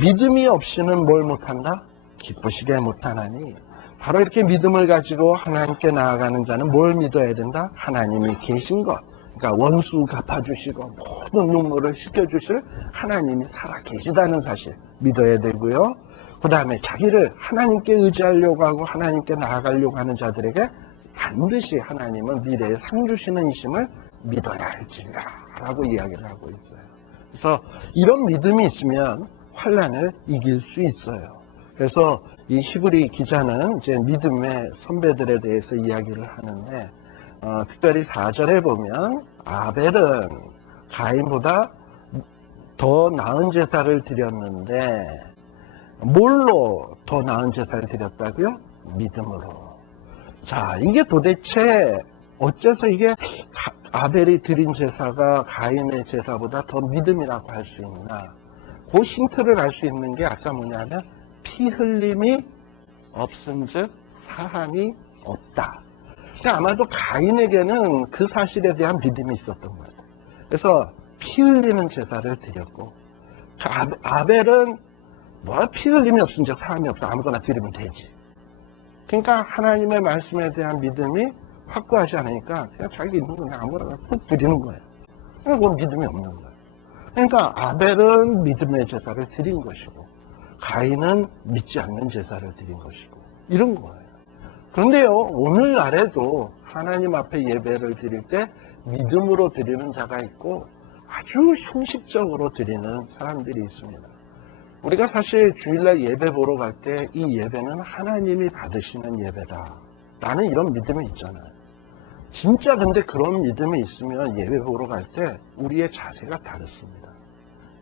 믿음이 없이는 뭘 못한다? 기쁘시게 못하나니, 바로 이렇게 믿음을 가지고 하나님께 나아가는 자는 뭘 믿어야 된다? 하나님이 계신 것. 그러니까 원수 갚아주시고 모든 눈물을 씻겨주실 하나님이 살아 계시다는 사실 믿어야 되고요. 그 다음에 자기를 하나님께 의지하려고 하고 하나님께 나아가려고 하는 자들에게 반드시 하나님은 미래에 상 주시는 이심을 믿어야 할지라 라고 이야기를 하고 있어요. 그래서 이런 믿음이 있으면 환난을 이길 수 있어요. 그래서 이 히브리 기자는 이제 믿음의 선배들에 대해서 이야기를 하는데, 특별히 4절에 보면 아벨은 가인보다 더 나은 제사를 드렸는데, 뭘로 더 나은 제사를 드렸다고요? 믿음으로. 자, 이게 도대체 어째서 이게 아벨이 드린 제사가 가인의 제사보다 더 믿음이라고 할 수 있나? 그 힌트를 알 수 있는 게 아까 뭐냐면 피 흘림이 없은즉 사함이 없다. 그러니까 아마도 가인에게는 그 사실에 대한 믿음이 있었던 거예요. 그래서 피 흘리는 제사를 드렸고, 아벨은 뭐 피 흘림이 없은즉 사함이 없어, 아무거나 드리면 되지. 그러니까 하나님의 말씀에 대한 믿음이 확고하지 않으니까 그냥 자기 있는 거 그냥 아무거나 푹 드리는 거예요. 그건 믿음이 없는 거예요. 그러니까 아벨은 믿음의 제사를 드린 것이고, 가인은 믿지 않는 제사를 드린 것이고, 이런 거예요. 그런데요, 오늘날에도 하나님 앞에 예배를 드릴 때 믿음으로 드리는 자가 있고 아주 형식적으로 드리는 사람들이 있습니다. 우리가 사실 주일날 예배 보러 갈 때 이 예배는 하나님이 받으시는 예배다 라는 이런 믿음이 있잖아요. 진짜 근데 그런 믿음이 있으면 예배 보러 갈 때 우리의 자세가 다릅니다.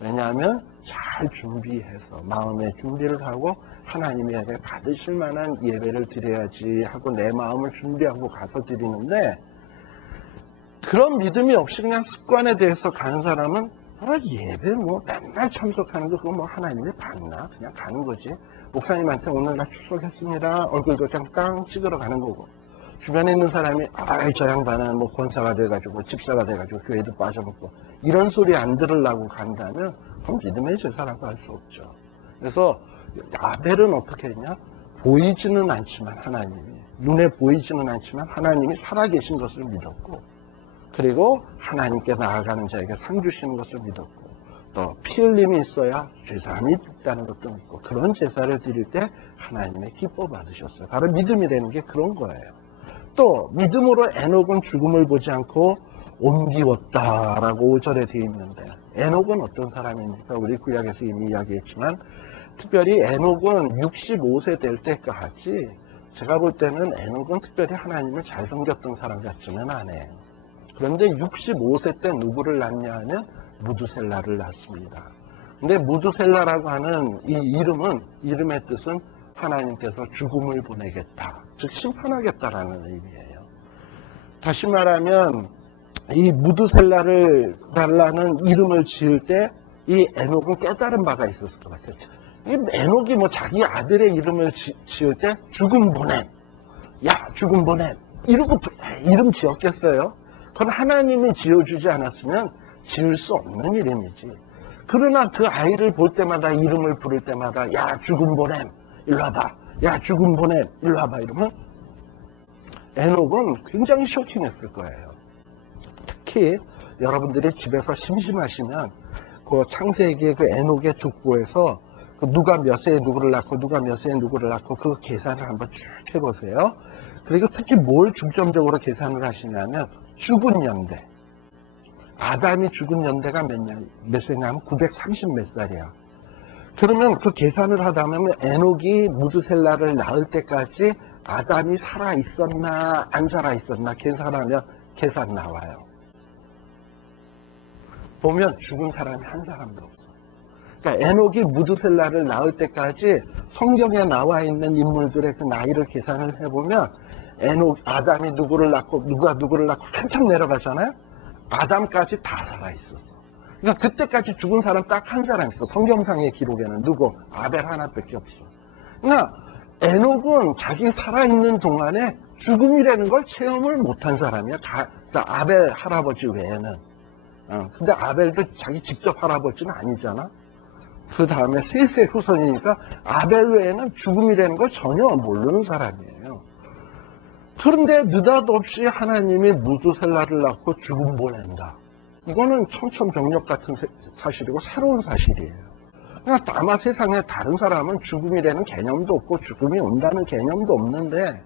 왜냐하면 잘 준비해서 마음의 준비를 하고 하나님에게 받으실 만한 예배를 드려야지 하고 내 마음을 준비하고 가서 드리는데, 그런 믿음이 없이 그냥 습관에 대해서 가는 사람은 예배 뭐 맨날 참석하는 거 그거 뭐 하나님이 받나? 그냥 가는 거지. 목사님한테 오늘 나 출석했습니다. 얼굴 도장 깡 찍으러 가는 거고, 주변에 있는 사람이 저 양반은 뭐 권사가 돼가지고 집사가 돼가지고 교회도 빠져먹고 이런 소리 안 들으려고 간다면 그럼 믿음의 제사라고 할 수 없죠. 그래서 아벨은 어떻게 했냐? 보이지는 않지만 하나님이, 눈에 보이지는 않지만 하나님이 살아계신 것을 믿었고, 그리고 하나님께 나아가는 자에게 상 주시는 것을 믿었고, 또 피 흘림이 있어야 죄사함이 있다는 것도 믿고, 그런 제사를 드릴 때 하나님의 기뻐 받으셨어요. 바로 믿음이라는 게 그런 거예요. 또 믿음으로 에녹은 죽음을 보지 않고 옮기웠다라고 5절에 되어 있는데, 에녹은 어떤 사람입니까? 우리 구약에서 이미 이야기했지만 특별히 에녹은 65세 될 때까지 제가 볼 때는 에녹은 특별히 하나님을 잘 섬겼던 사람 같지는 않아요. 그런데 65세 때 누구를 낳냐 하면 무두셀라를 낳습니다. 근데 무두셀라라고 하는 이 이름의 뜻은 하나님께서 죽음을 보내겠다, 즉 심판하겠다라는 의미예요. 다시 말하면 이 무두셀라를 달라는 이름을 지을 때 이 에녹은 깨달은 바가 있었을 것 같아요. 이 에녹이 뭐 자기 아들의 이름을 지을 때 죽음 보냄, 야 죽음 보냄 이러고 이름 지었겠어요? 그건 하나님이 지어주지 않았으면 지을 수 없는 이름이지. 그러나 그 아이를 볼 때마다, 이름을 부를 때마다 야 죽음 보냄 일로 와봐, 야 죽음 보냄 일로 와봐 이러면 에녹은 굉장히 쇼킹했을 거예요. 특히 여러분들이 집에서 심심하시면 그 창세기의 그 에녹의 족보에서 그 누가 몇 세에 누구를 낳고 누가 몇 세에 누구를 낳고 그 계산을 한번 쭉 해보세요. 그리고 특히 뭘 중점적으로 계산을 하시냐면 죽은 연대. 아담이 죽은 연대가 몇 세냐면 930 몇 살이야. 그러면 그 계산을 하다 보면 에녹이 무두셀라를 낳을 때까지 아담이 살아 있었나 안 살아 있었나 계산하면 계산 나와요. 보면 죽은 사람이 한 사람도 없어. 그러니까 에녹이 무두셀라를 낳을 때까지 성경에 나와 있는 인물들의 그 나이를 계산을 해보면 아담이 누구를 낳고 누가 누구를 낳고 한참 내려가잖아요. 아담까지 다 살아있었어. 그러니까 그때까지 죽은 사람 딱 한 사람 있어. 성경상의 기록에는 누구? 아벨 하나밖에 없어. 그러니까 에녹은 자기 살아있는 동안에 죽음이라는 걸 체험을 못한 사람이야. 아벨 할아버지 외에는. 근데 아벨도 자기 직접 할아버지는 아니잖아. 그 다음에 셋의 후손이니까 아벨 외에는 죽음이라는 걸 전혀 모르는 사람이에요. 그런데 느닷없이 하나님이 무두셀라를 낳고 죽음 보낸다. 이거는 청천벽력 같은 사실이고 새로운 사실이에요. 그러니까 아마 세상에 다른 사람은 죽음이라는 개념도 없고 죽음이 온다는 개념도 없는데,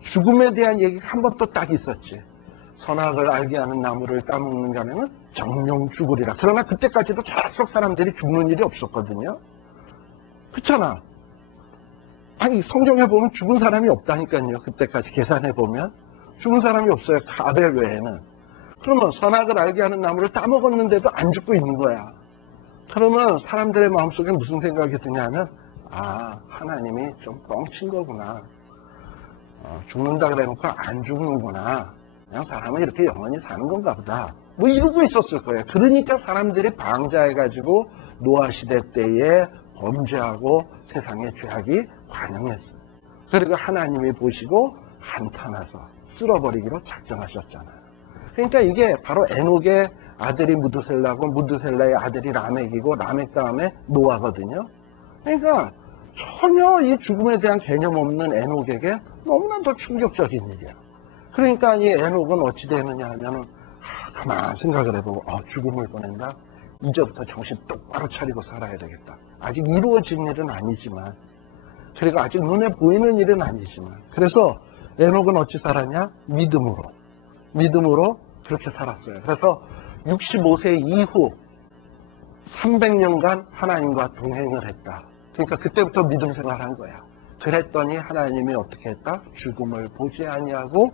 죽음에 대한 얘기가 한 번 또 딱 있었지. 선악을 알게 하는 나무를 따먹는 자는 정령 죽으리라. 그러나 그때까지도 계속 사람들이 죽는 일이 없었거든요. 그렇잖아. 아니, 성경에 보면 죽은 사람이 없다니까요. 그때까지 계산해 보면 죽은 사람이 없어요. 아벨 외에는. 그러면 선악을 알게 하는 나무를 따먹었는데도 안 죽고 있는 거야. 그러면 사람들의 마음속에 무슨 생각이 드냐면, 아, 하나님이 좀 뻥친 거구나. 죽는다 그래놓고 안 죽는구나. 그냥 사람은 이렇게 영원히 사는 건가 보다. 뭐 이러고 있었을 거예요. 그러니까 사람들이 방자해가지고 노아 시대 때에 범죄하고 세상의 죄악이 관영했어요. 그리고 하나님이 보시고 한탄하서 쓸어버리기로 작정하셨잖아요. 그러니까 이게 바로 에녹의 아들이 무드셀라고 무드셀라의 아들이 라멕이고 라멕 다음에 노아거든요. 그러니까 전혀 이 죽음에 대한 개념 없는 에녹에게 너무나 더 충격적인 일이야. 그러니까 이 에녹은 어찌 되느냐 하면은 가만 생각을 해보고 죽음을 보낸다? 이제부터 정신 똑바로 차리고 살아야 되겠다. 아직 이루어진 일은 아니지만, 그리고 아직 눈에 보이는 일은 아니지만, 그래서 에녹은 어찌 살았냐? 믿음으로 그렇게 살았어요. 그래서 65세 이후 300년간 하나님과 동행을 했다. 그러니까 그때부터 믿음 생활한 거야. 그랬더니 하나님이 어떻게 했다? 죽음을 보지 아니하고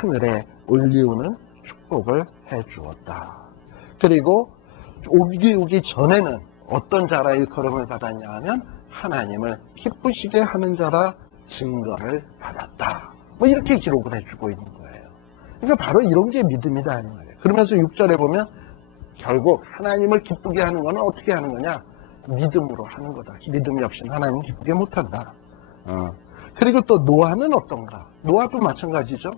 하늘에 올리우는 축복을 해 주었다. 그리고 오기 전에는 어떤 자라 일컬음을 받았냐 하면 하나님을 기쁘시게 하는 자라 증거를 받았다. 뭐 이렇게 기록을 해주고 있는 거예요. 그러니까 바로 이런 게 믿음이다 이 말이에요. 그러면서 6절에 보면 결국 하나님을 기쁘게 하는 거는 어떻게 하는 거냐? 믿음으로 하는 거다. 믿음이 없이는 하나님 기쁘게 못한다. 그리고 또 노아는 어떤가? 노아도 마찬가지죠.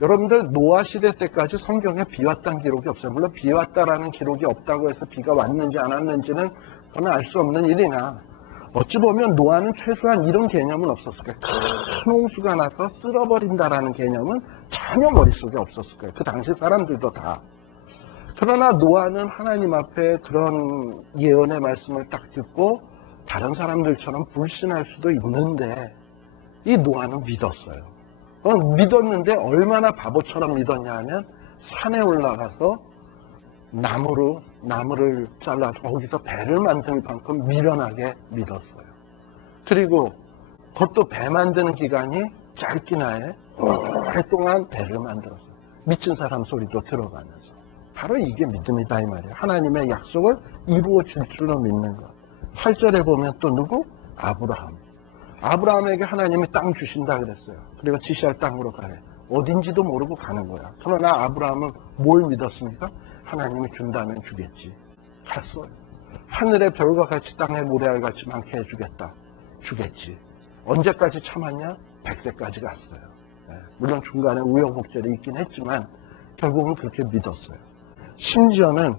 여러분들 노아 시대 때까지 성경에 비 왔다는 기록이 없어요. 물론 비 왔다라는 기록이 없다고 해서 비가 왔는지 안 왔는지는 그건 알 수 없는 일이나 어찌 보면 노아는 최소한 이런 개념은 없었을 거예요. 큰 홍수가 나서 쓸어버린다라는 개념은 전혀 머릿속에 없었을 거예요. 그 당시 사람들도 다. 그러나 노아는 하나님 앞에 그런 예언의 말씀을 딱 듣고 다른 사람들처럼 불신할 수도 있는데 이 노아는 믿었어요. 믿었는데 얼마나 바보처럼 믿었냐 하면 산에 올라가서 나무를 잘라서 거기서 배를 만들 만큼 미련하게 믿었어요. 그리고 그것도 배 만드는 기간이 짧긴 하에 오랫동안 배를 만들었어요. 미친 사람 소리도 들어가면서. 바로 이게 믿음이다 이 말이에요. 하나님의 약속을 이루어 줄 줄로 믿는 것. 8절에 보면 또 누구? 아브라함에게 하나님이 땅 주신다 그랬어요. 그리고 지시할 땅으로 가래. 어딘지도 모르고 가는 거야. 그러나 아브라함은 뭘 믿었습니까? 하나님이 준다면 주겠지. 갔어요. 하늘의 별과 같이 땅의 모래알 같이 많게 해주겠다. 주겠지. 언제까지 참았냐? 100세까지 갔어요. 물론 중간에 우여곡절이 있긴 했지만 결국은 그렇게 믿었어요. 심지어는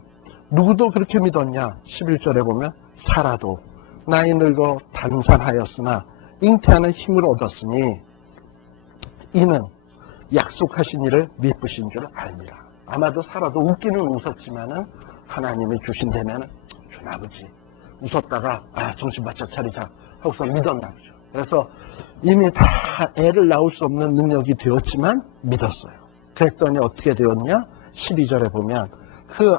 누구도 그렇게 믿었냐? 11절에 보면 사라도 나이 늙어 단산하였으나 잉태하는 힘을 얻었으니 이는 약속하신 이를 미쁘신 줄 알미라. 아마도 사라도 웃기는 웃었지만은 하나님이 주신다면 주나 보지. 웃었다가 정신 바짝 차리자 하고서 믿었나 보죠. 그래서 이미 다 애를 낳을 수 없는 능력이 되었지만 믿었어요. 그랬더니 어떻게 되었냐? 12절에 보면 그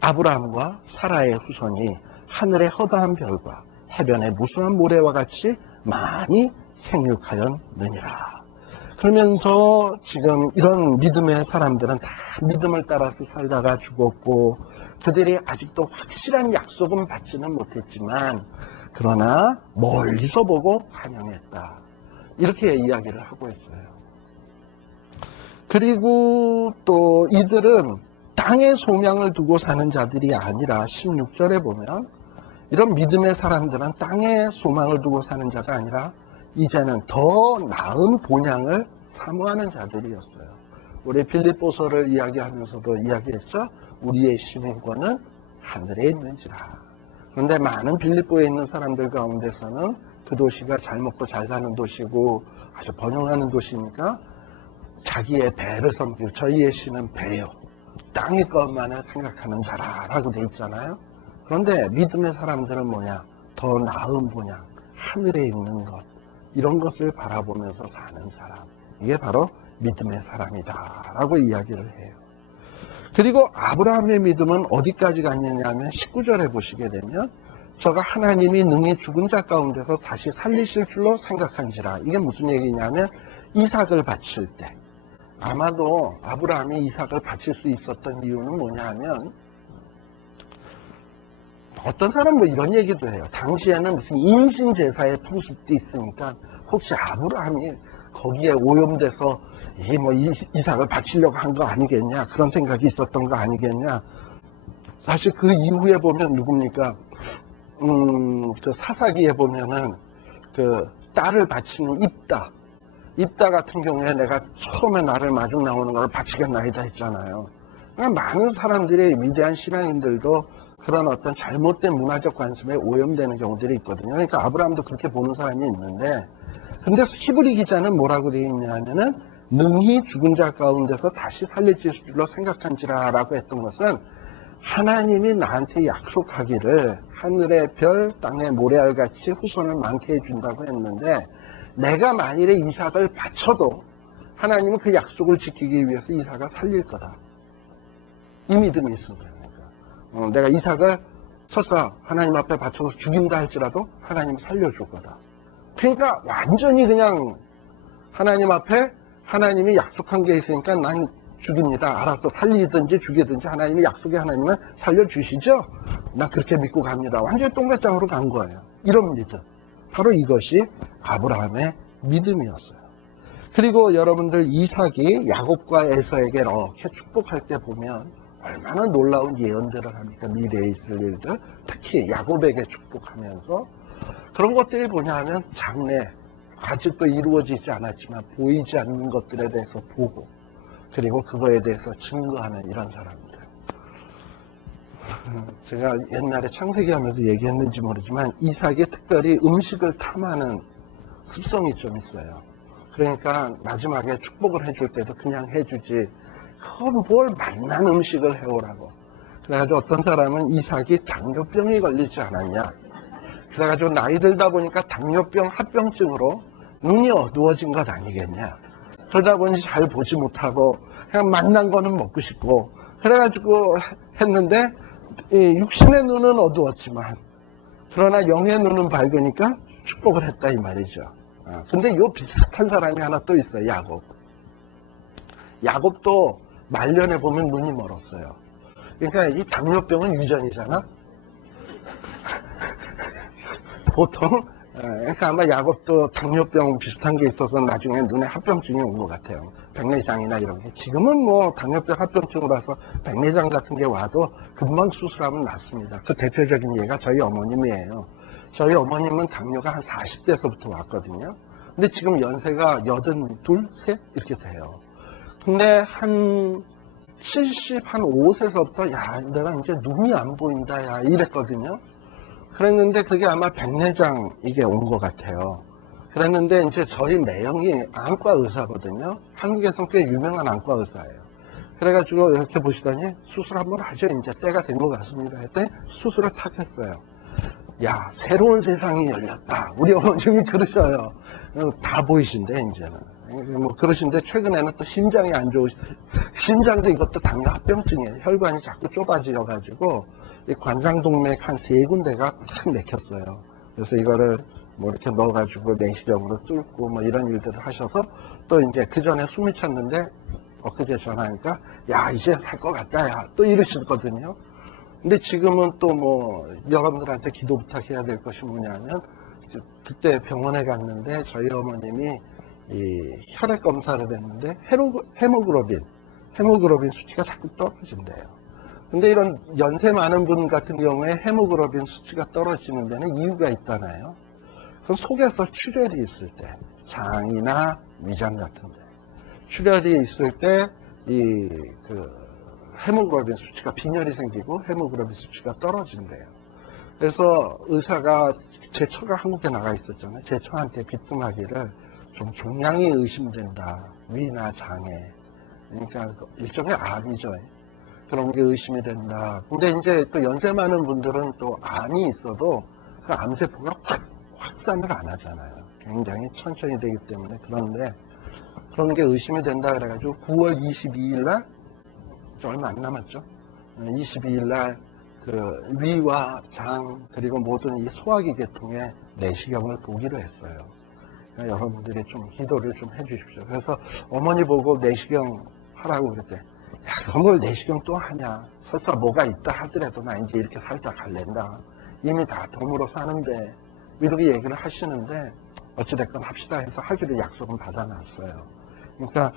아브라함과 사라의 후손이 하늘의 허다한 별과 해변의 무수한 모래와 같이 많이 생육하였느니라. 그러면서 지금 이런 믿음의 사람들은 다 믿음을 따라서 살다가 죽었고 그들이 아직도 확실한 약속은 받지는 못했지만 그러나 멀리서 보고 환영했다. 이렇게 이야기를 하고 있어요. 그리고 또 이들은 땅의 소망을 두고 사는 자들이 아니라 16절에 보면 이런 믿음의 사람들은 땅의 소망을 두고 사는 자가 아니라 이제는 더 나은 본향을 사모하는 자들이었어요. 우리 빌립보서를 이야기하면서도 이야기했죠. 우리의 시민권은 하늘에 있는지라. 그런데 많은 빌립보에 있는 사람들 가운데서는 그 도시가 잘 먹고 잘 사는 도시고 아주 번영하는 도시니까 자기의 배를 섬기고 저희의 신은 배요. 땅의 것만을 생각하는 자라라고 돼 있잖아요. 그런데 믿음의 사람들은 뭐냐? 더 나은 본향, 하늘에 있는 것, 이런 것을 바라보면서 사는 사람. 이게 바로 믿음의 사람이다 라고 이야기를 해요. 그리고 아브라함의 믿음은 어디까지 갔느냐 하면 19절에 보시게 되면 저가 하나님이 능히 죽은 자 가운데서 다시 살리실 줄로 생각한지라. 이게 무슨 얘기냐면 이삭을 바칠 때 아마도 아브라함이 이삭을 바칠 수 있었던 이유는 뭐냐 하면 어떤 사람은 뭐 이런 얘기도 해요. 당시에는 무슨 인신제사의 풍습도 있으니까 혹시 아브라함이 거기에 오염돼서 이게 뭐 이삭을 바치려고 한 거 아니겠냐, 그런 생각이 있었던 거 아니겠냐. 사실 그 이후에 보면 누굽니까? 그 사사기에 보면은 그 딸을 바치는 입다 같은 경우에 내가 처음에 나를 마중 나오는 걸 바치겠나이다 했잖아요. 그러니까 많은 사람들이 위대한 신앙인들도 그런 어떤 잘못된 문화적 관습에 오염되는 경우들이 있거든요. 그러니까 아브라함도 그렇게 보는 사람이 있는데, 근데 히브리 기자는 뭐라고 되어 있냐 하면은 능히 죽은 자 가운데서 다시 살릴 줄로 생각한지라 라고 했던 것은 하나님이 나한테 약속하기를 하늘의 별, 땅의 모래알같이 후손을 많게 해준다고 했는데, 내가 만일에 이삭을 바쳐도 하나님은 그 약속을 지키기 위해서 이삭을 살릴 거다. 이 믿음이 있은 거예요. 내가 이삭을 설사 하나님 앞에 바쳐서 죽인다 할지라도 하나님은 살려줄 거다. 그러니까 완전히 그냥 하나님 앞에 하나님이 약속한 게 있으니까 난 죽입니다. 알아서 살리든지 죽이든지 하나님이 약속의 하나님은 살려주시죠. 나 그렇게 믿고 갑니다. 완전히 똥배짱으로 간 거예요. 이런 믿음. 바로 이것이 아브라함의 믿음이었어요. 그리고 여러분들 이삭이 야곱과 에서에게 이렇게 축복할 때 보면 얼마나 놀라운 예언들을 합니까? 미래에 있을 일들, 특히 야곱에게 축복하면서 그런 것들이 뭐냐 하면 장래, 아직도 이루어지지 않았지만 보이지 않는 것들에 대해서 보고 그리고 그거에 대해서 증거하는 이런 사람들. 제가 옛날에 창세기 하면서 얘기했는지 모르지만 이삭이 특별히 음식을 탐하는 습성이 좀 있어요. 그러니까 마지막에 축복을 해줄 때도 그냥 해주지 뭘 맛난 음식을 해오라고. 그래가지고 어떤 사람은 이삭이 당뇨병이 걸리지 않았냐. 그래가지고 나이 들다 보니까 당뇨병 합병증으로 눈이 어두워진 것 아니겠냐. 그러다 보니 잘 보지 못하고 그냥 맛난 거는 먹고 싶고 그래가지고 했는데 육신의 눈은 어두웠지만 그러나 영의 눈은 밝으니까 축복을 했다 이 말이죠. 근데 요 비슷한 사람이 하나 또 있어요. 야곱도 말년에 보면 눈이 멀었어요. 그러니까 이 당뇨병은 유전이잖아. 보통 그러니까 아마 야곱도 당뇨병 비슷한 게 있어서 나중에 눈에 합병증이 온 것 같아요. 백내장이나 이런 게. 지금은 뭐 당뇨병 합병증으로 와서 백내장 같은 게 와도 금방 수술하면 낫습니다. 그 대표적인 예가 저희 어머님이에요. 저희 어머님은 당뇨가 한 40대에서부터 왔거든요. 근데 지금 연세가 82, 3 이렇게 돼요. 근데 한 70, 한 5세서부터 야 내가 이제 눈이 안 보인다 야 이랬거든요. 그랬는데 그게 아마 백내장 이게 온 것 같아요. 그랬는데 이제 저희 매형이 안과 의사거든요. 한국에서 꽤 유명한 안과 의사예요. 그래가지고 이렇게 보시더니 수술 한번 하죠. 이제 때가 된 것 같습니다. 했더니 수술을 탁 했어요. 야 새로운 세상이 열렸다. 우리 어머님이 그러셔요. 다 보이신데 이제는. 뭐 그러신데 최근에는 또 심장이 안 좋으시, 심장도 이것도 당뇨 합병증이에요. 혈관이 자꾸 좁아지어가지고 이 관상동맥 한 3군데가 탁 막혔어요. 그래서 이거를 뭐 이렇게 넣어가지고 내시경으로 뚫고 뭐 이런 일들을 하셔서 또 이제 그 전에 숨이 찼는데 엊그제 전화하니까 야 이제 살 것 같다 야 또 이러시거든요. 근데 지금은 또 뭐 여러분들한테 기도 부탁해야 될 것이 뭐냐면 그때 병원에 갔는데 저희 어머님이 이 혈액 검사를 했는데 헤모글로빈 수치가 자꾸 떨어진대요. 근데 이런 연세 많은 분 같은 경우에 헤모글로빈 수치가 떨어지는 데는 이유가 있잖아요. 그럼 속에서 출혈이 있을 때, 장이나 위장 같은 데, 출혈이 있을 때, 헤모글로빈 수치가 빈혈이 생기고 헤모글로빈 수치가 떨어진대요. 그래서 의사가 제 처가 한국에 나가 있었잖아요. 제 처한테 비등하기를 좀 종양이 의심된다. 위나 장에. 그러니까 일종의 암이죠. 그런 게 의심이 된다. 근데 이제 또 연세 많은 분들은 또 암이 있어도 그 암세포가 확산을 안 하잖아요. 굉장히 천천히 되기 때문에. 그런데 그런 게 의심이 된다 그래가지고 9월 22일 날 얼마 안 남았죠. 22일 날 그 위와 장 그리고 모든 이 소화기 계통의 내시경을 보기로 했어요. 그러니까 여러분들이 좀 기도를 좀 해주십시오. 그래서 어머니 보고 내시경 하라고 그랬대. 야, 그걸 내시경 또 하냐? 설사 뭐가 있다 하더라도 나 이제 이렇게 살짝 갈랜다. 이미 다 덤으로 사는데 이렇게 얘기를 하시는데 어찌됐건 합시다 해서 하기로 약속은 받아놨어요. 그러니까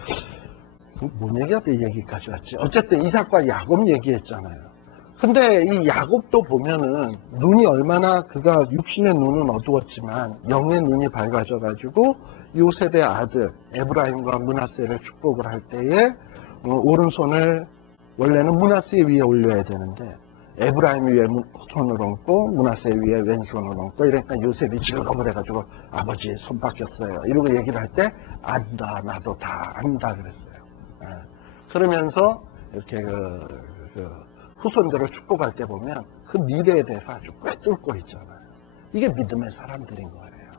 뭔 얘기하다 이 얘기까지 왔지? 어쨌든 이삭과 야곱 얘기했잖아요. 근데 이 야곱도 보면은 눈이 얼마나 그가 육신의 눈은 어두웠지만 영의 눈이 밝아져가지고 요셉의 아들 에브라임과 므낫세를 축복을 할 때에 오른손을 원래는 므낫세 위에 올려야 되는데 에브라임 위에 손을 얹고 므낫세 위에 왼손을 얹고 이러니까 요셉이 즐거워 해가지고 아버지 손 바뀌었어요. 이러고 얘기를 할 때 안다 나도 다 안다 그랬어요. 그러면서 이렇게 후손들을 축복할 때 보면 그 미래에 대해서 아주 꿰뚫고 있잖아요. 이게 믿음의 사람들인 거예요.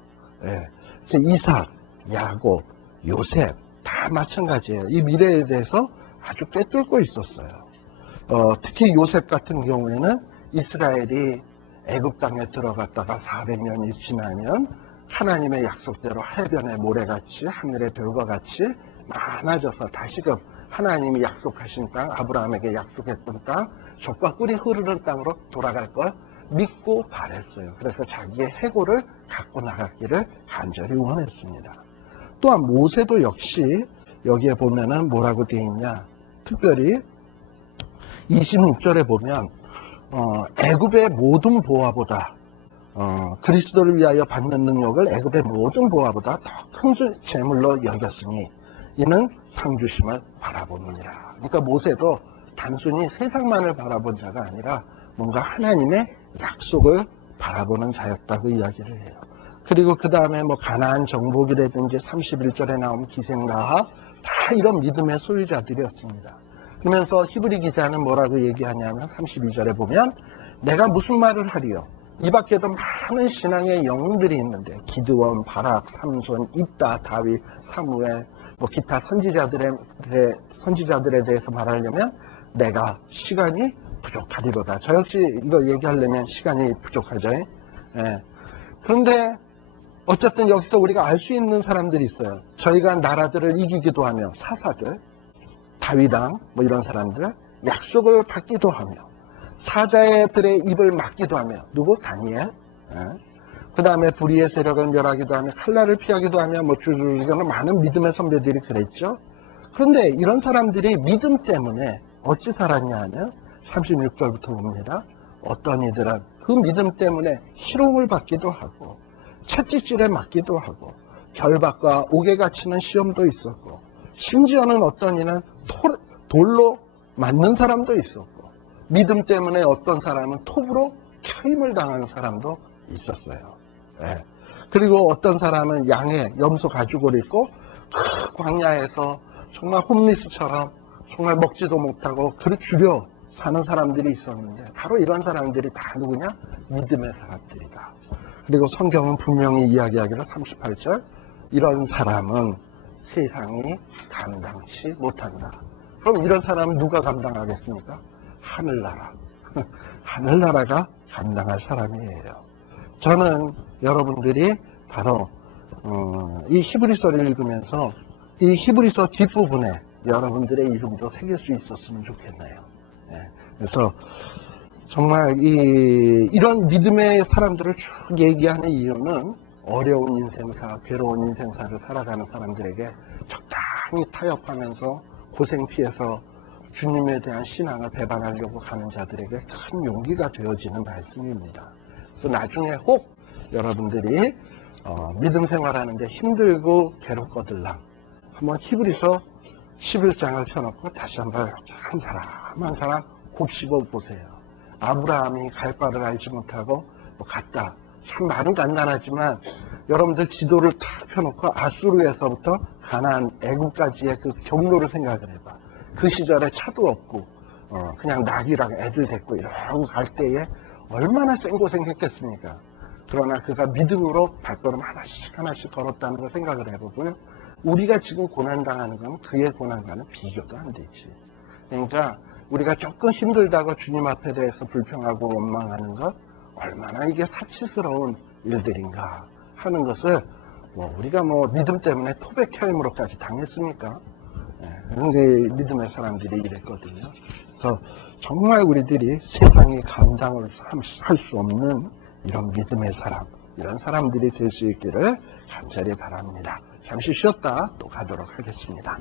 예. 그래서 이삭, 야곱, 요셉 다 마찬가지예요. 이 미래에 대해서 아주 꿰뚫고 있었어요. 특히 요셉 같은 경우에는 이스라엘이 애굽 땅에 들어갔다가 400년이 지나면 하나님의 약속대로 해변의 모래같이 하늘의 별과 같이 많아져서 다시금 하나님이 약속하신 땅, 아브라함에게 약속했던 땅, 젖과 꿀이 흐르는 땅으로 돌아갈 걸 믿고 바랬어요. 그래서 자기의 해고를 갖고 나갔기를 간절히 원했습니다. 또한 모세도 역시 여기에 보면은 뭐라고 되어 있냐. 특별히 26절에 보면 애굽의 모든 보화보다 그리스도를 위하여 받는 능력을 애굽의 모든 보화보다 더 큰 재물로 여겼으니 이는 상주심을 바라보느니라. 그러니까 모세도 단순히 세상만을 바라본 자가 아니라 뭔가 하나님의 약속을 바라보는 자였다고 이야기를 해요. 그리고 그 다음에 뭐 가나안 정복이라든지 31절에 나온 기생라합 다 이런 믿음의 소유자들이었습니다. 그러면서 히브리 기자는 뭐라고 얘기하냐면 32절에 보면 내가 무슨 말을 하리요? 이 밖에도 많은 신앙의 영웅들이 있는데 기드원, 바락, 삼손, 이따, 다윗, 사무엘 뭐 기타 선지자들에 대해서 말하려면 내가 시간이 부족하리로다. 저 역시 이거 얘기하려면 시간이 부족하죠. 예. 그런데 어쨌든 여기서 우리가 알 수 있는 사람들이 있어요. 저희가 나라들을 이기기도 하며 사사들, 다윗왕 뭐 이런 사람들 약속을 받기도 하며 사자들의 입을 막기도 하며 누구? 다니엘. 그 다음에 불의의 세력을 멸하기도 하며 칼날을 피하기도 하며 뭐 주주주는 많은 믿음의 선배들이 그랬죠. 그런데 이런 사람들이 믿음 때문에 어찌 살았냐 하면 36절부터 봅니다. 어떤 이들은 그 믿음 때문에 희롱을 받기도 하고 채찍질에 맞기도 하고 결박과 옥에 갇히는 시험도 있었고 심지어는 어떤 이는 돌로 맞는 사람도 있었고 믿음 때문에 어떤 사람은 톱으로 쳐임을 당하는 사람도 있었어요. 예. 그리고 어떤 사람은 양의 염소 가죽을 입고 광야에서 정말 홈리스처럼 정말 먹지도 못하고 그를 죽여 사는 사람들이 있었는데 바로 이런 사람들이 다 누구냐? 믿음의 사람들이다. 그리고 성경은 분명히 이야기하기를 38절 이런 사람은 세상이 감당치 못한다. 그럼 이런 사람은 누가 감당하겠습니까? 하늘나라. 하늘나라가 감당할 사람이에요. 저는 여러분들이 바로 이 히브리서를 읽으면서 이 히브리서 뒷부분에 여러분들의 이름도 새길 수 있었으면 좋겠네요. 예. 그래서 정말 이런 믿음의 사람들을 쭉 얘기하는 이유는 어려운 인생사, 괴로운 인생사를 살아가는 사람들에게 적당히 타협하면서 고생 피해서 주님에 대한 신앙을 배반하려고 하는 자들에게 큰 용기가 되어지는 말씀입니다. 그래서 나중에 혹 여러분들이 믿음 생활하는데 힘들고 괴롭거들랑 한번 히브리서 11장을 펴놓고 다시 한번 한 사람 한 사람 곱씹어 보세요. 아브라함이 갈 바를 알지 못하고 갔다. 참 말은 간단하지만 여러분들 지도를 탁 펴놓고 아수르에서부터 가나안 애굽까지의 그 경로를 생각을 해봐. 그 시절에 차도 없고 그냥 낙이랑 애들 데리고 이러고 갈 때에 얼마나 생고생했겠습니까? 그러나 그가 믿음으로 발걸음 하나씩 하나씩 걸었다는 걸 생각을 해보고요. 우리가 지금 고난당하는 건 그의 고난과는 비교도 안 되지. 그러니까 우리가 조금 힘들다고 주님 앞에 대해서 불평하고 원망하는 것, 얼마나 이게 사치스러운 일들인가 하는 것을 우리가 믿음 때문에 토백혈무로까지 당했습니까? 그런데 믿음의 사람들이 이랬거든요. 그래서 정말 우리들이 세상이 감당을 할 수 없는 이런 믿음의 사람, 이런 사람들이 될 수 있기를 간절히 바랍니다. 잠시 쉬었다 또 가도록 하겠습니다.